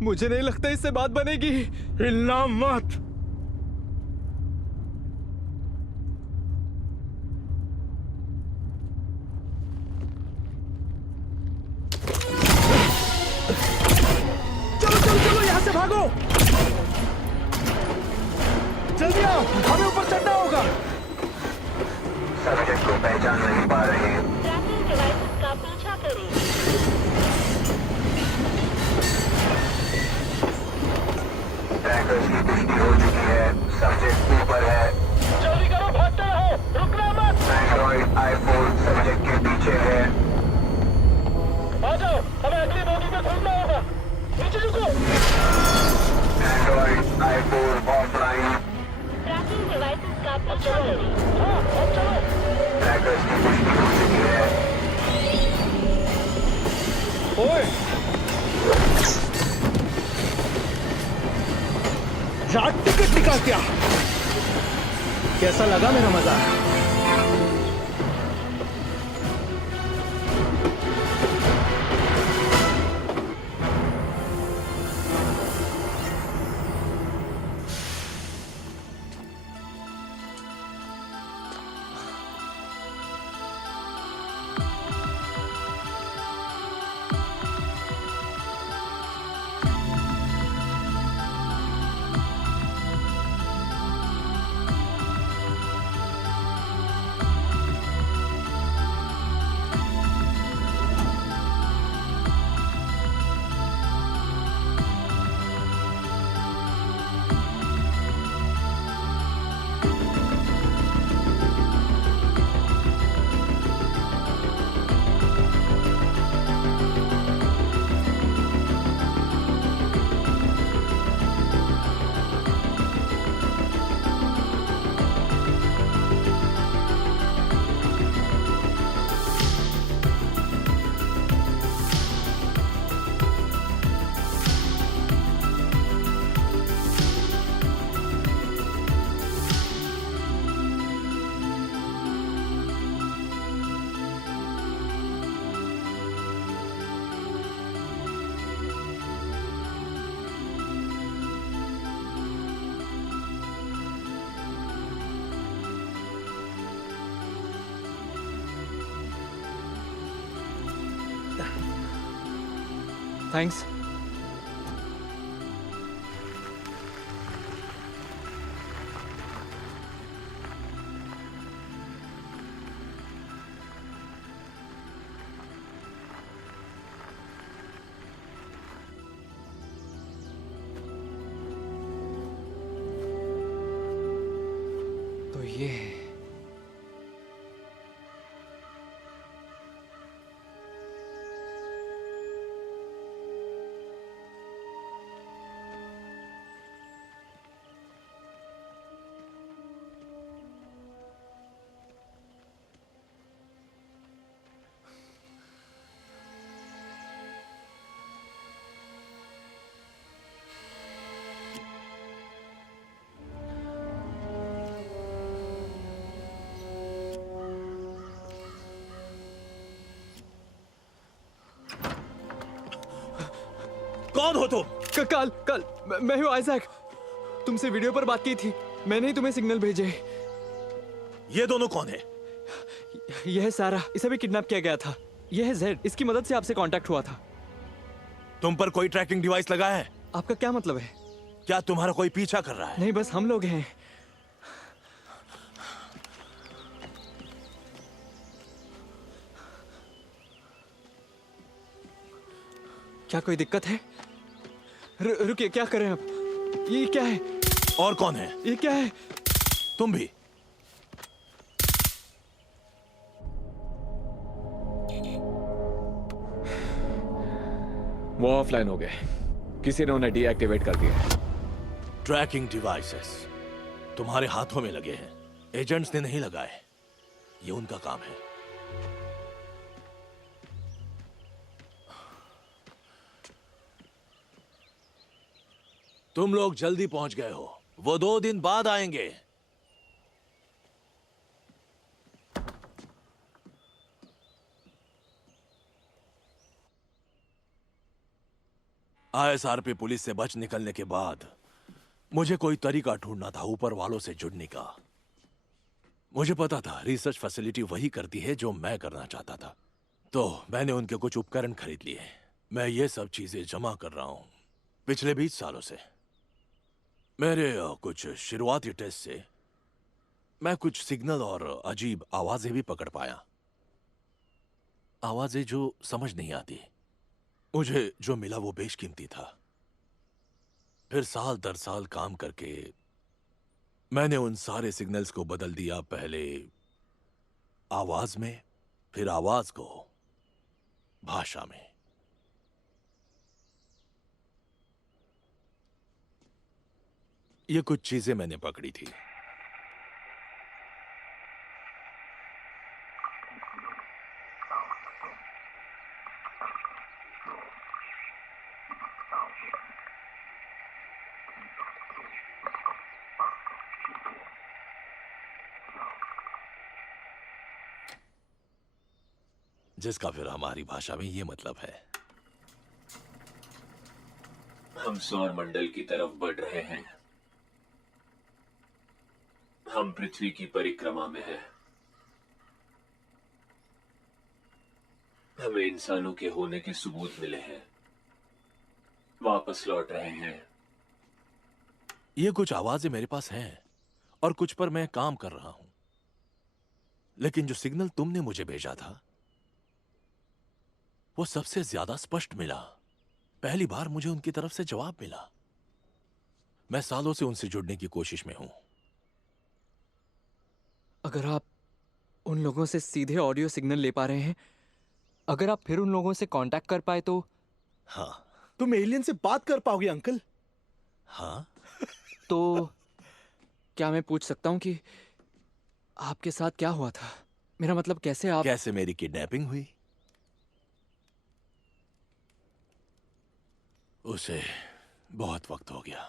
मुझे नहीं लगता इससे बात बनेगी। हिलना मत। चलो चलो चलो, यहाँ से भागो। जल्दी आओ, हमें ऊपर चढ़ना होगा। सब्जेक्ट को पहचान नहीं पा रहे हैं। ट्रैकिंग डिवाइस का पीछा करें। ट्रैकर्स की पुष्टि हो चुकी है। सब्जेक्ट ऊपर है। जल्दी करो, भागते रहो, रुकना मत। एंड्रॉइड आईफोन सब्जेक्ट के पीछे है। आ जाओ, हमें अगली बोगी में घूमना होगा। नीचे झुको। Android iPhone offline. Tracking device का पीछा करें। हाँ, अब चलो। ट्रैकर्स की पुष्टि हो चुकी है। ओए, जा टिकट निकाल क्या? कैसा लगा मेरा मजा? थैंक्स। तो ये है। कौन हो तुम? कल मैं हूँ आइजैक। तुमसे वीडियो पर बात की थी, मैंने ही तुम्हें सिग्नल भेजे। ये दोनों कौन है? यह है सारा, इसे भी किडनैप किया गया था। यह है जेड, इसकी मदद से आपसे कांटेक्ट हुआ था। तुम पर कोई ट्रैकिंग डिवाइस लगा है? आपका क्या मतलब है? क्या तुम्हारा कोई पीछा कर रहा है? नहीं, बस हम लोग हैं। क्या कोई दिक्कत है? रुकिए, क्या करें अब? ये क्या है? और कौन है? ये क्या है? तुम भी? वो ऑफलाइन हो गए, किसी ने उन्हें डीएक्टिवेट कर दिया। ट्रैकिंग डिवाइसेस तुम्हारे हाथों में लगे हैं, एजेंट्स ने नहीं लगाए। ये उनका काम है। तुम लोग जल्दी पहुंच गए हो, वो 2 दिन बाद आएंगे। आईएसआरपी पुलिस से बच निकलने के बाद मुझे कोई तरीका ढूंढना था ऊपर वालों से जुड़ने का। मुझे पता था रिसर्च फैसिलिटी वही करती है जो मैं करना चाहता था, तो मैंने उनके कुछ उपकरण खरीद लिए। मैं ये सब चीजें जमा कर रहा हूं पिछले 20 सालों से। मेरे कुछ शुरुआती टेस्ट से मैं कुछ सिग्नल और अजीब आवाजें भी पकड़ पाया, आवाजें जो समझ नहीं आती। मुझे जो मिला वो बेशकीमती था। फिर साल दर साल काम करके मैंने उन सारे सिग्नल्स को बदल दिया, पहले आवाज में, फिर आवाज को भाषा में। ये कुछ चीजें मैंने पकड़ी थी। जिसका फिर हमारी भाषा में ये मतलब है। हम सौर मंडल की तरफ बढ़ रहे हैं। हम पृथ्वी की परिक्रमा में हैं। हमें इंसानों के होने के सबूत मिले हैं। वापस लौट रहे हैं। ये कुछ आवाजें मेरे पास हैं और कुछ पर मैं काम कर रहा हूं, लेकिन जो सिग्नल तुमने मुझे भेजा था वो सबसे ज्यादा स्पष्ट मिला। पहली बार मुझे उनकी तरफ से जवाब मिला। मैं सालों से उनसे जुड़ने की कोशिश में हूं। अगर आप उन लोगों से सीधे ऑडियो सिग्नल ले पा रहे हैं, अगर आप फिर उन लोगों से कांटेक्ट कर पाए तो। हाँ। तुम एलियन से बात कर पाओगे अंकल? हाँ। तो क्या मैं पूछ सकता हूं कि आपके साथ क्या हुआ था? मेरा मतलब कैसे मेरी किडनैपिंग हुई? उसे बहुत वक्त हो गया।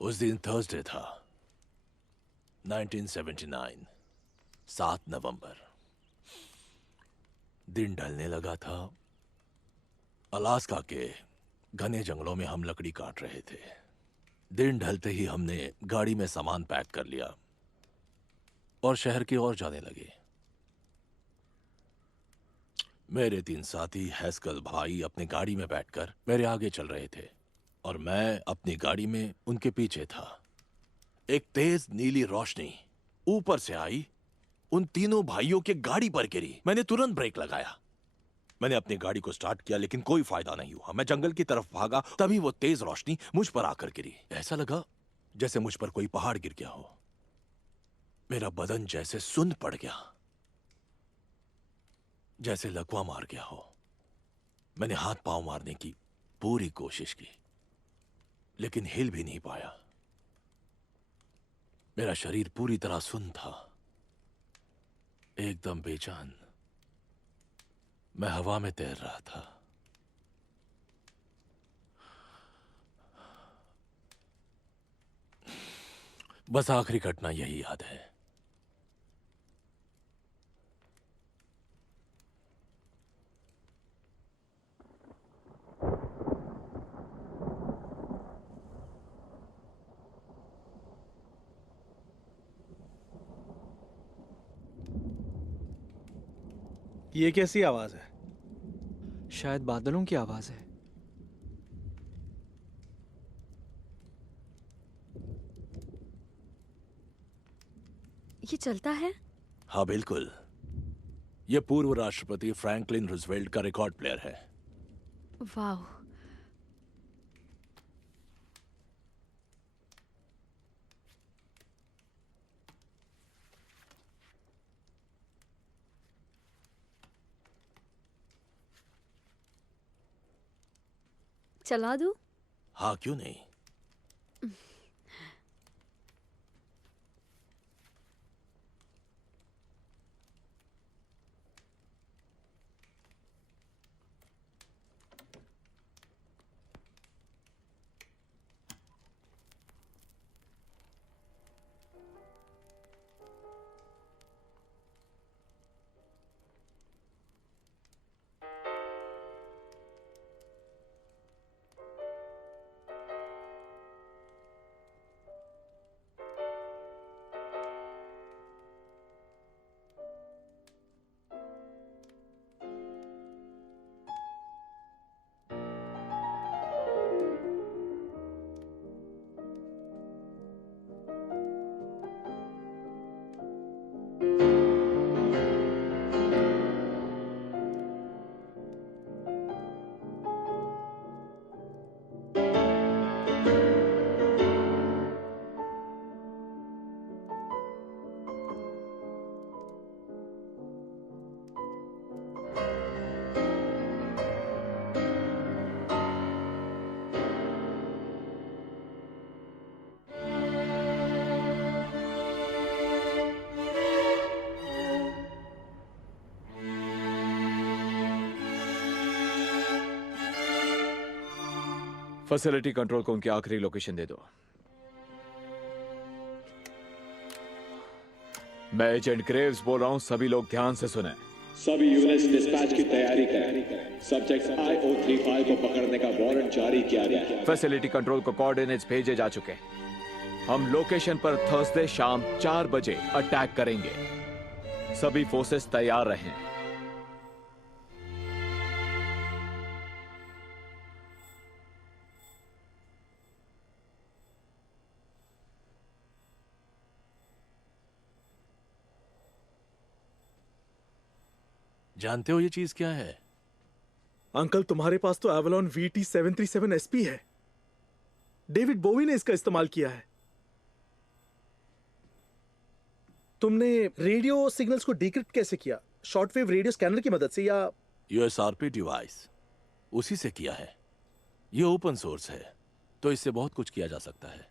उस दिन थर्सडे था, 1979, 7 नवंबर। दिन ढलने लगा था। अलास्का के घने जंगलों में हम लकड़ी काट रहे थे। दिन ढलते ही हमने गाड़ी में सामान पैक कर लिया और शहर की ओर जाने लगे। मेरे 3 साथी हैस्कल भाई अपनी गाड़ी में बैठकर मेरे आगे चल रहे थे और मैं अपनी गाड़ी में उनके पीछे था। एक तेज नीली रोशनी ऊपर से आई, उन तीनों भाइयों के गाड़ी पर गिरी। मैंने तुरंत ब्रेक लगाया। मैंने अपनी गाड़ी को स्टार्ट किया लेकिन कोई फायदा नहीं हुआ। मैं जंगल की तरफ भागा, तभी वो तेज रोशनी मुझ पर आकर गिरी। ऐसा लगा जैसे मुझ पर कोई पहाड़ गिर गया हो। मेरा बदन जैसे सुन्न पड़ गया, जैसे लकवा मार गया हो। मैंने हाथ पांव मारने की पूरी कोशिश की लेकिन हिल भी नहीं पाया। मेरा शरीर पूरी तरह सुन्न था, एकदम बेजान। मैं हवा में तैर रहा था। बस आखिरी घटना यही याद है। ये कैसी आवाज है? शायद बादलों की आवाज है। ये चलता है? हाँ बिल्कुल। यह पूर्व राष्ट्रपति फ्रैंकलिन रूजवेल्ट का रिकॉर्ड प्लेयर है। वाह। चला दूं? हाँ क्यों नहीं। फैसिलिटी कंट्रोल को उनकी आखिरी लोकेशन दे दो। मैं एजेंट ग्रेव्स बोल रहा हूं, सभी लोग ध्यान से सुने। सभी यूनिट्स डिस्पैच की तैयारी करें। सब्जेक्ट IO35 को पकड़ने का वारंट जारी किया गया है। फैसिलिटी कंट्रोल को कोऑर्डिनेट्स भेजे जा चुके हैं। हम लोकेशन पर थर्सडे शाम 4 बजे अटैक करेंगे। सभी फोर्सेस तैयार रहें। जानते हो ये चीज क्या है? अंकल, तुम्हारे पास तो एवलॉन VT-737 SP है। डेविड बोवी ने इसका इस्तेमाल किया है। तुमने रेडियो सिग्नल्स को डिक्रिप्ट कैसे किया? शॉर्टवेव रेडियो स्कैनर की मदद से या USRP डिवाइस उसी से किया है। ये ओपन सोर्स है तो इससे बहुत कुछ किया जा सकता है।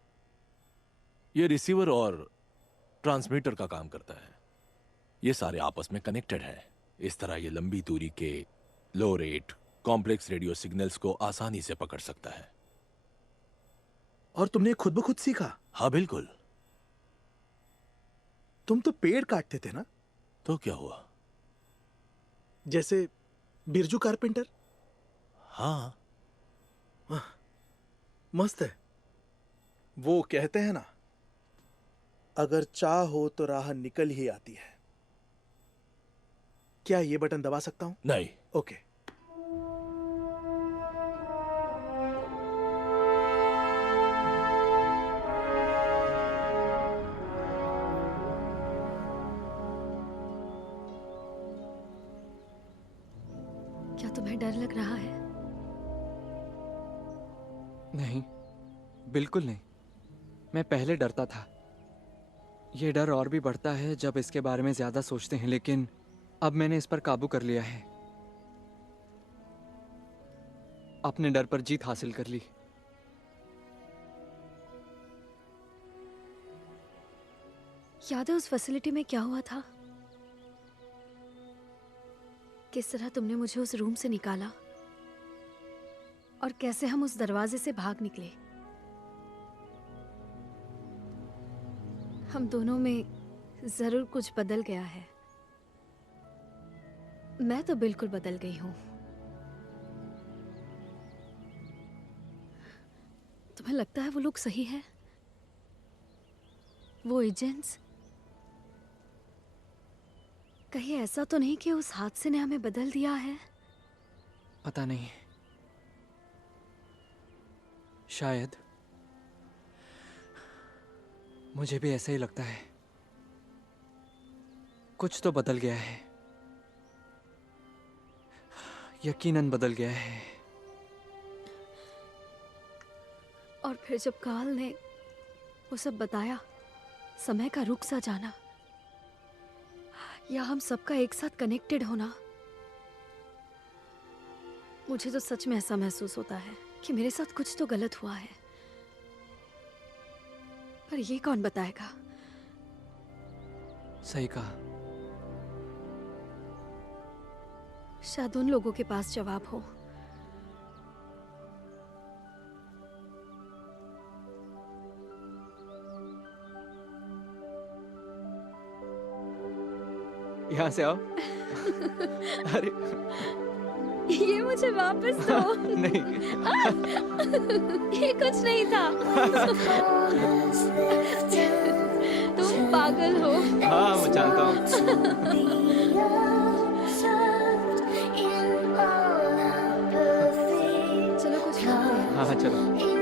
ये रिसीवर और ट्रांसमीटर का काम करता है। ये सारे आपस में कनेक्टेड हैं। इस तरह ये लंबी दूरी के लो रेट कॉम्प्लेक्स रेडियो सिग्नल्स को आसानी से पकड़ सकता है। और तुमने खुद ब खुद सीखा? हाँ बिल्कुल। तुम तो पेड़ काटते थे ना? तो क्या हुआ? जैसे बिरजू कारपेंटर? हाँ। मस्त है। वो कहते हैं ना, अगर चाह हो तो राह निकल ही आती है। क्या ये बटन दबा सकता हूं? नहीं। ओके। क्या तुम्हें डर लग रहा है? नहीं, बिल्कुल नहीं। मैं पहले डरता था। ये डर और भी बढ़ता है जब इसके बारे में ज्यादा सोचते हैं, लेकिन अब मैंने इस पर काबू कर लिया है। अपने डर पर जीत हासिल कर ली। याद है उस फैसिलिटी में क्या हुआ था? किस तरह तुमने मुझे उस रूम से निकाला और कैसे हम उस दरवाजे से भाग निकले। हम दोनों में जरूर कुछ बदल गया है। मैं तो बिल्कुल बदल गई हूं। तुम्हें लगता है वो लोग सही है? वो एजेंट्स? कहीं ऐसा तो नहीं कि उस हादसे ने हमें बदल दिया है? पता नहीं, शायद। मुझे भी ऐसा ही लगता है। कुछ तो बदल गया है, यकीनन बदल गया है। और फिर जब काल ने वो सब बताया, समय का रुख सा जाना या हम सबका एक साथ कनेक्टेड होना, मुझे तो सच में ऐसा महसूस होता है कि मेरे साथ कुछ तो गलत हुआ है। पर ये कौन बताएगा? सही कहा। शायद उन लोगों के पास जवाब हो। यहाँ से आओ। अरे ये मुझे वापस दो। नहीं। ये कुछ नहीं था। तुम पागल हो। हाँ, मैं जानता हूँ। चलो कुछ खाते हैं। हाँ हाँ चलो।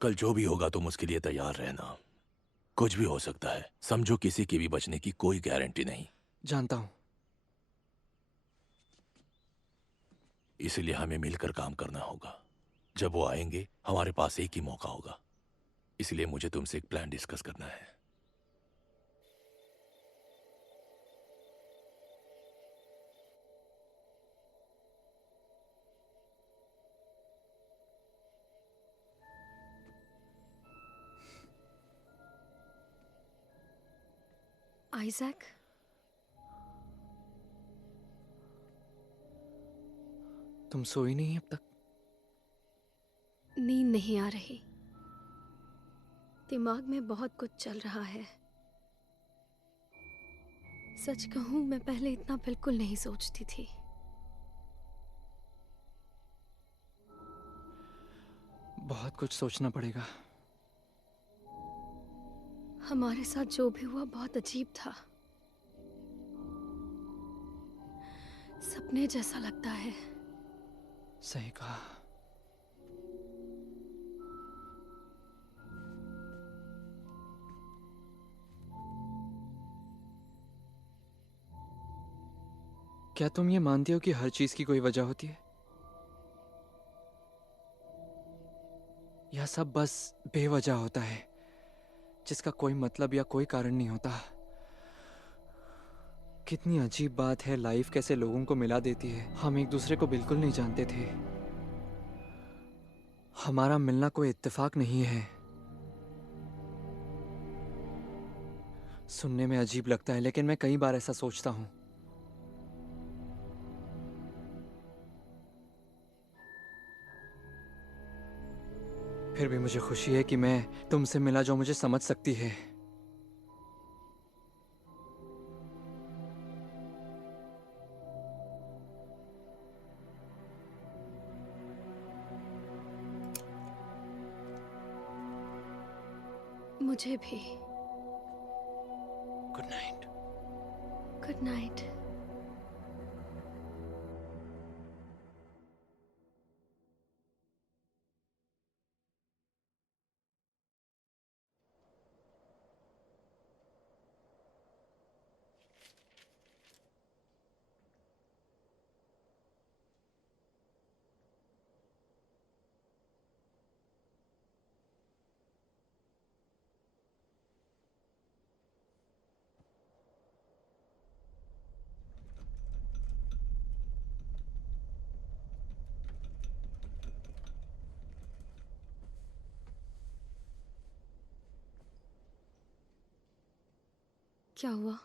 कल जो भी होगा तुम उसके लिए तैयार रहना। कुछ भी हो सकता है, समझो किसी की भी बचने की कोई गारंटी नहीं। जानता हूं। इसीलिए हमें मिलकर काम करना होगा। जब वो आएंगे हमारे पास एक ही मौका होगा, इसलिए मुझे तुमसे एक प्लान डिस्कस करना है। आइजैक, तुम सोई नहीं अब तक? नींद नहीं आ रही। दिमाग में बहुत कुछ चल रहा है। सच कहूं, मैं पहले इतना बिल्कुल नहीं सोचती थी। बहुत कुछ सोचना पड़ेगा। हमारे साथ जो भी हुआ बहुत अजीब था। सपने जैसा लगता है। सही कहा। क्या तुम ये मानती हो कि हर चीज की कोई वजह होती है, या सब बस बेवजह होता है जिसका कोई मतलब या कोई कारण नहीं होता? कितनी अजीब बात है, लाइफ कैसे लोगों को मिला देती है। हम एक दूसरे को बिल्कुल नहीं जानते थे। हमारा मिलना कोई इत्तेफाक नहीं है। सुनने में अजीब लगता है, लेकिन मैं कई बार ऐसा सोचता हूं। फिर भी मुझे खुशी है कि मैं तुमसे मिला जो मुझे समझ सकती है। मुझे भी। Good night. Good night. क्या हुआ?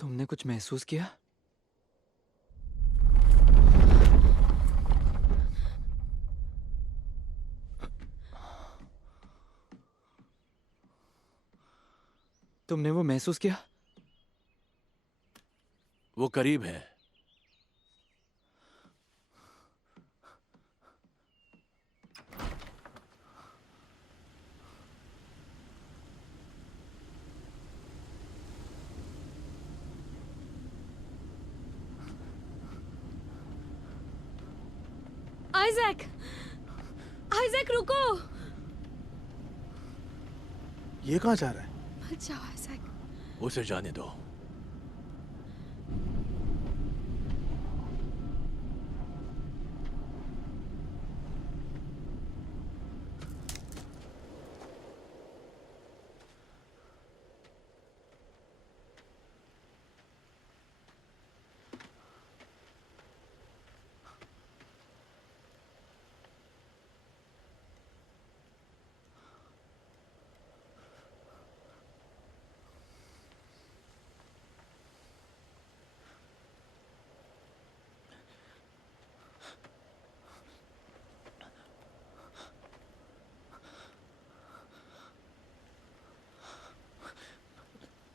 तुमने कुछ महसूस किया? तुमने वो महसूस किया? वो करीब है। आइजैक! आइजैक रुको! ये कहाँ जा रहा है? मत जाओ आइजैक। उसे जाने दो।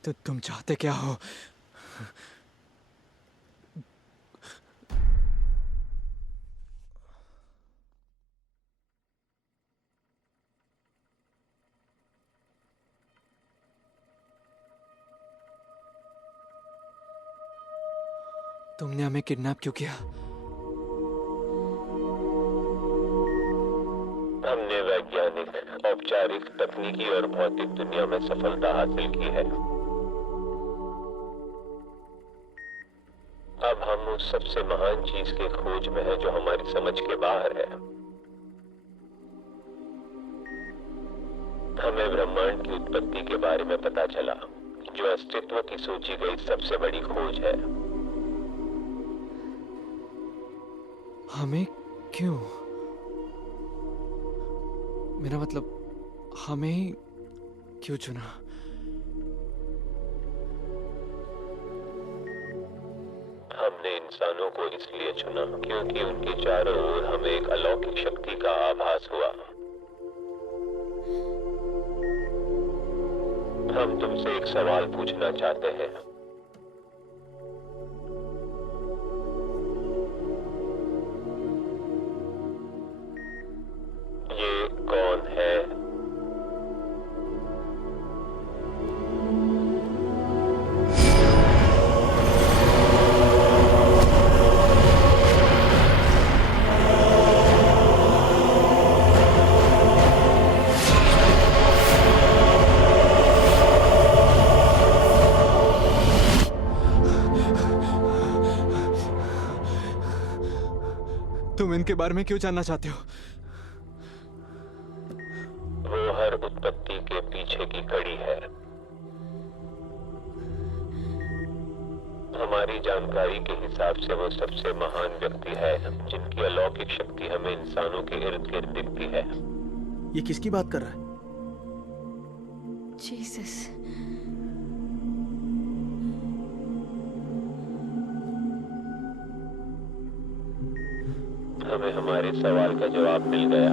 तो तुम चाहते क्या हो? तुमने हमें किडनैप क्यों किया? हमने वैज्ञानिक वैज्ञानिक, औपचारिक, तकनीकी और भौतिक दुनिया में सफलता हासिल की है। अब हम उस सबसे महान चीज के खोज में हैं जो हमारी समझ के बाहर है। हमें ब्रह्मांड की उत्पत्ति के बारे में पता चला, जो अस्तित्व की सोची गई सबसे बड़ी खोज है। हमें क्यों? मेरा मतलब, हमें क्यों चुना? हमने इंसानों को इसलिए चुना क्योंकि उनके चारों ओर हमें एक अलौकिक शक्ति का आभास हुआ। हम तुमसे एक सवाल पूछना चाहते हैं। ये कौन है? तुम इनके बारे में क्यों जानना चाहते हो? वो हर उत्पत्ति के पीछे की कड़ी है। हमारी जानकारी के हिसाब से वो सबसे महान व्यक्ति है जिनकी अलौकिक शक्ति हमें इंसानों के इर्द गिर्द दिखती है। ये किसकी बात कर रहा है? जीसस। हमें हमारे सवाल का जवाब मिल गया।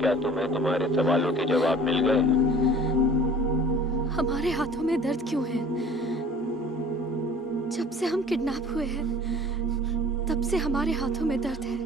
क्या तुम्हें तुम्हारे सवालों के जवाब मिल गए? हमारे हाथों में दर्द क्यों है? जब से हम किडनैप हुए हैं, तब से हमारे हाथों में दर्द है।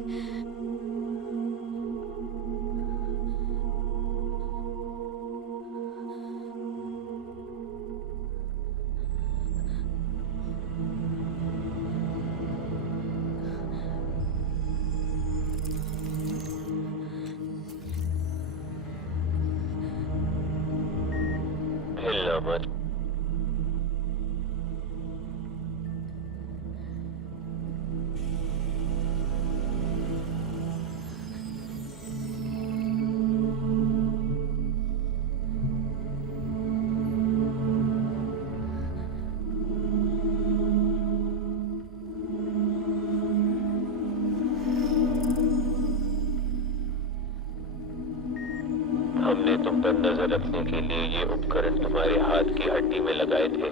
हिलना मत। हमने तुम पर नजर रखने के लिए ये उपकरण तुम्हारे हाथ की हड्डी में लगाए थे।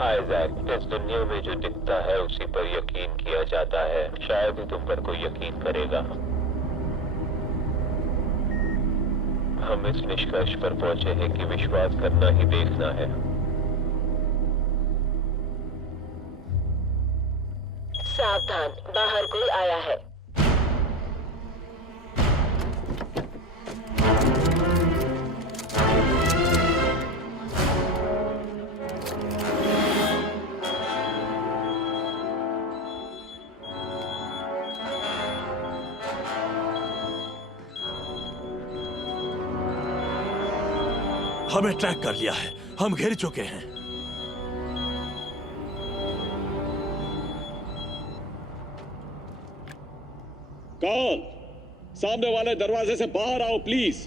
आइजैक, इस दुनिया में जो दिखता है उसी पर यकीन किया जाता है। शायद ही तुम पर कोई यकीन करेगा। हम इस निष्कर्ष पर पहुंचे हैं कि विश्वास करना ही देखना है। सावधान, बाहर कोई आया है। हमें ट्रैक कर लिया है, हम घिर चुके हैं। कौन? सामने वाले दरवाजे से बाहर आओ प्लीज।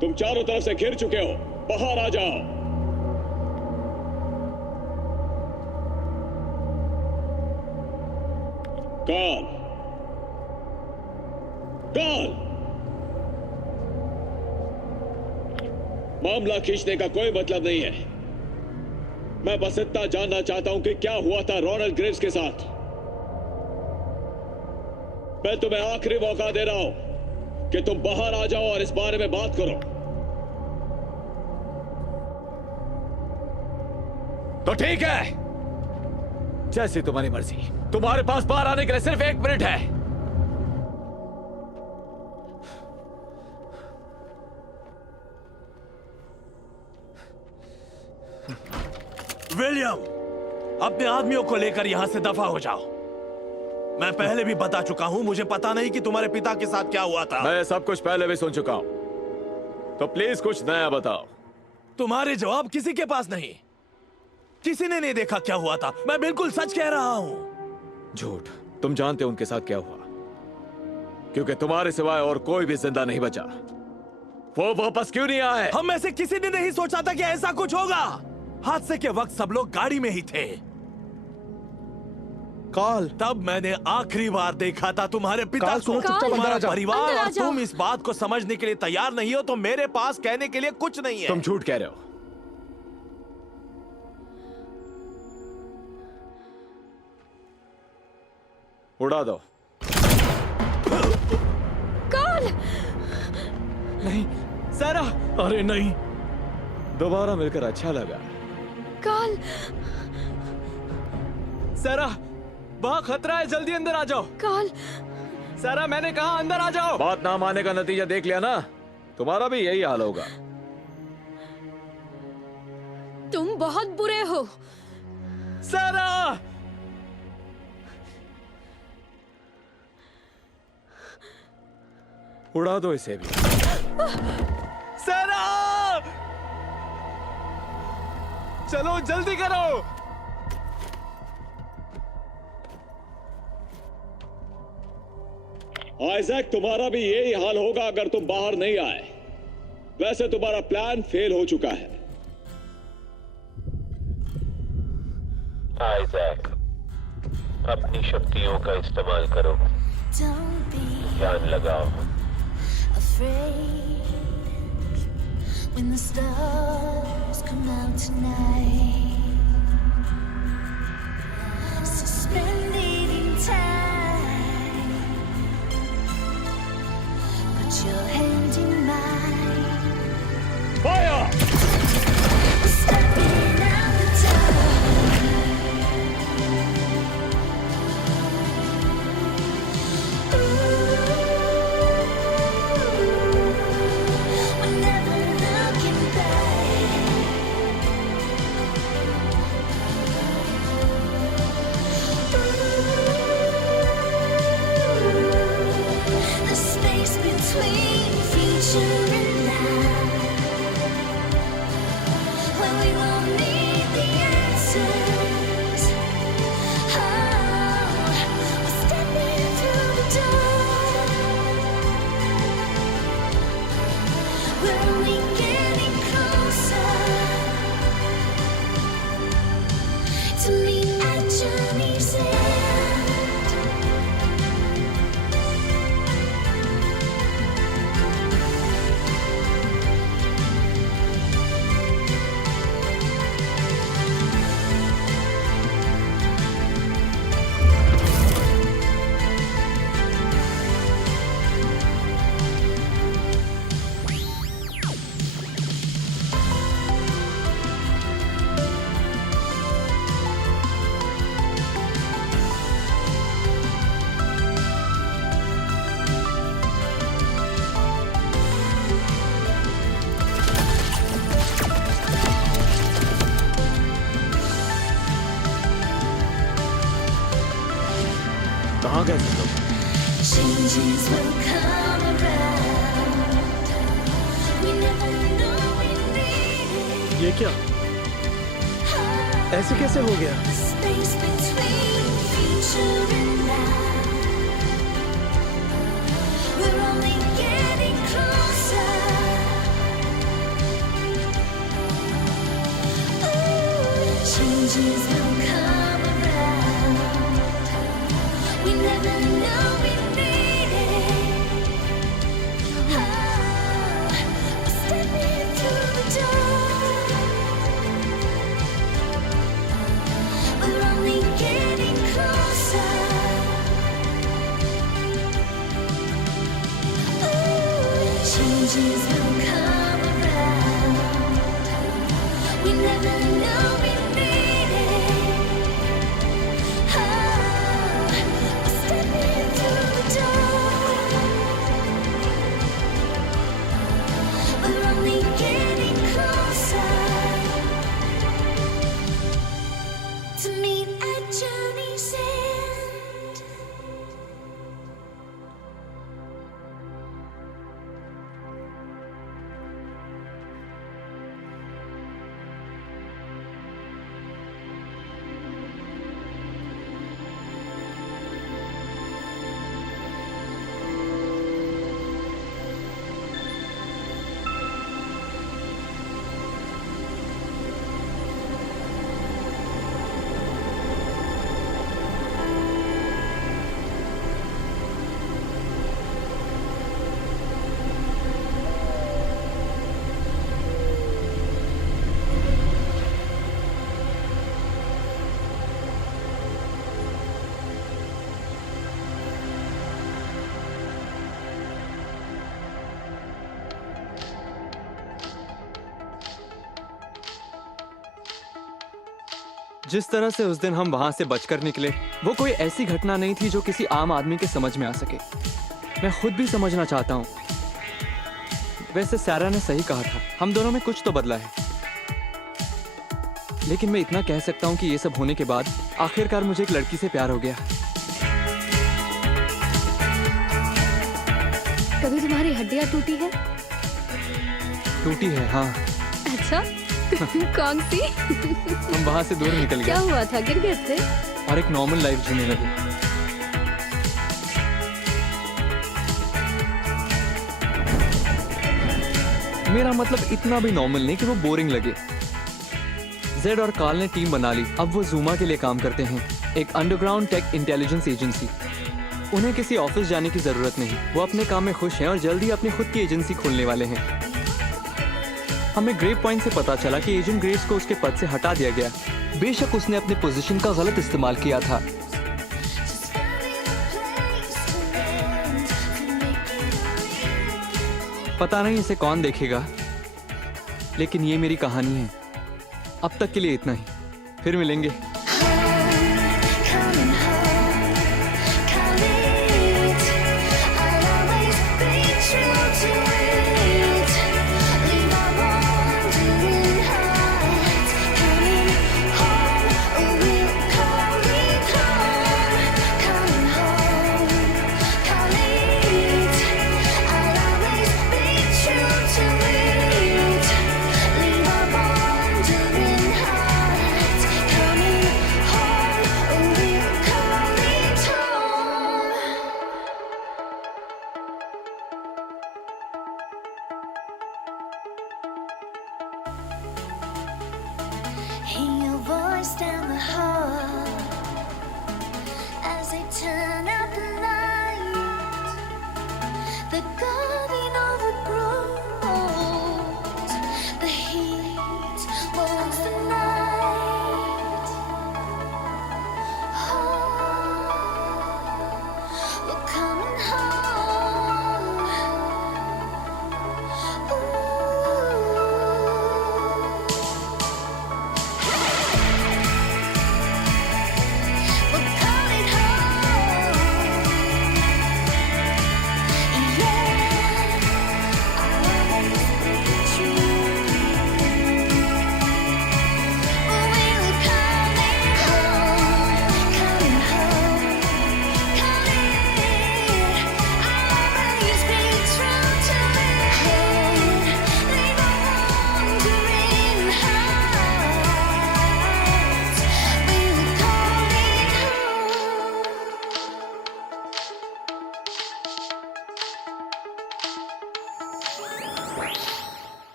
तुम चारों तरफ से घिर चुके हो, बाहर आ जाओ। कौन? मामला खींचने का कोई मतलब नहीं है। मैं बस इतना जानना चाहता हूं कि क्या हुआ था रोनाल्ड ग्रेव्स के साथ। मैं तुम्हें आखिरी मौका दे रहा हूं कि तुम बाहर आ जाओ और इस बारे में बात करो। तो ठीक है, जैसी तुम्हारी मर्जी। तुम्हारे पास बाहर आने के लिए सिर्फ 1 मिनट है। विलियम, अपने आदमियों को लेकर यहां से दफा हो जाओ। मैं पहले भी बता चुका हूं, मुझे पता नहीं कि तुम्हारे पिता के साथ क्या हुआ था। मैं सब कुछ पहले भी सुन चुका हूं, तो प्लीज कुछ नया बताओ। तुम्हारे जवाब किसी के पास नहीं। किसी ने नहीं देखा क्या हुआ था। मैं बिल्कुल सच कह रहा हूं। झूठ। तुम जानते हो उनके साथ क्या हुआ, क्योंकि तुम्हारे सिवाय और कोई भी जिंदा नहीं बचा। वो वापस क्यों नहीं आए? हम में से किसी ने नहीं सोचा था कि ऐसा कुछ होगा। हादसे के वक्त सब लोग गाड़ी में ही थे। कॉल तब मैंने आखिरी बार देखा था तुम्हारे पिता कॉल को। सुनो, चुपचाप अंदर आ तुम्हारा जाओ। परिवार अंदर आ और जाओ। तुम इस बात को समझने के लिए तैयार नहीं हो तो मेरे पास कहने के लिए कुछ नहीं है। तुम झूठ कह रहे हो। उड़ा दो। कॉल नहीं सारा। अरे नहीं, दोबारा मिलकर अच्छा लगा। कॉल सारा, वहां खतरा है, जल्दी अंदर आ जाओ। कॉल सारा, मैंने कहा अंदर आ जाओ। बात ना मानने का नतीजा देख लिया ना, तुम्हारा भी यही हाल होगा। तुम बहुत बुरे हो। सारा, उड़ा दो इसे भी। सारा, चलो जल्दी करो। आइजैक, तुम्हारा भी यही हाल होगा अगर तुम बाहर नहीं आए। वैसे तुम्हारा प्लान फेल हो चुका है। आइजैक, अपनी शक्तियों का इस्तेमाल करो, ध्यान लगाओ। When the stars come out tonight, suspended in time, put your hand in mine. Fire! Stepping out the time. We're never looking back. The space between future and now, when we won't need the answers. Oh, we're stepping through the door. We're only getting closer to meet at journey's end. कहाँ गए सब लोग? Changes will come around. We never know we need it. ये क्या? ऐसे कैसे हो गया? The space between future and now. We're only getting closer. Ooh, changes will come around. We never know we need it. Oh, we're stepping through the door. जिस तरह से उस दिन हम वहां से बचकर निकले, वो कोई ऐसी घटना नहीं थी जो किसी आम आदमी के समझ में आ सके। मैं खुद भी समझना चाहता हूँ। वैसे सैरा ने सही कहा था, हम दोनों में कुछ तो बदला है। लेकिन मैं इतना कह सकता हूँ कि ये सब होने के बाद आखिरकार मुझे एक लड़की से प्यार हो गया। कभी तुम्हारी हड्डियाँ टूटी है? टूटी है, हाँ। अच्छा कौन सी? हम वहां से दूर निकल गए। क्या हुआ था, गिर गए थे? और एक नॉर्मल लाइफ जीने लगे। मेरा मतलब इतना भी नॉर्मल नहीं कि वो बोरिंग लगे। जेड और कार्ल ने टीम बना ली। अब वो जूमा के लिए काम करते हैं, एक अंडरग्राउंड टेक इंटेलिजेंस एजेंसी। उन्हें किसी ऑफिस जाने की जरूरत नहीं, वो अपने काम में खुश हैं और जल्दी अपनी खुद की एजेंसी खोलने वाले हैं। हमें ग्रेव पॉइंट से पता चला कि एजेंट ग्रेव्स को उसके पद से हटा दिया गया। बेशक उसने अपनी पोजीशन का गलत इस्तेमाल किया था। पता नहीं इसे कौन देखेगा, लेकिन ये मेरी कहानी है। अब तक के लिए इतना ही, फिर मिलेंगे।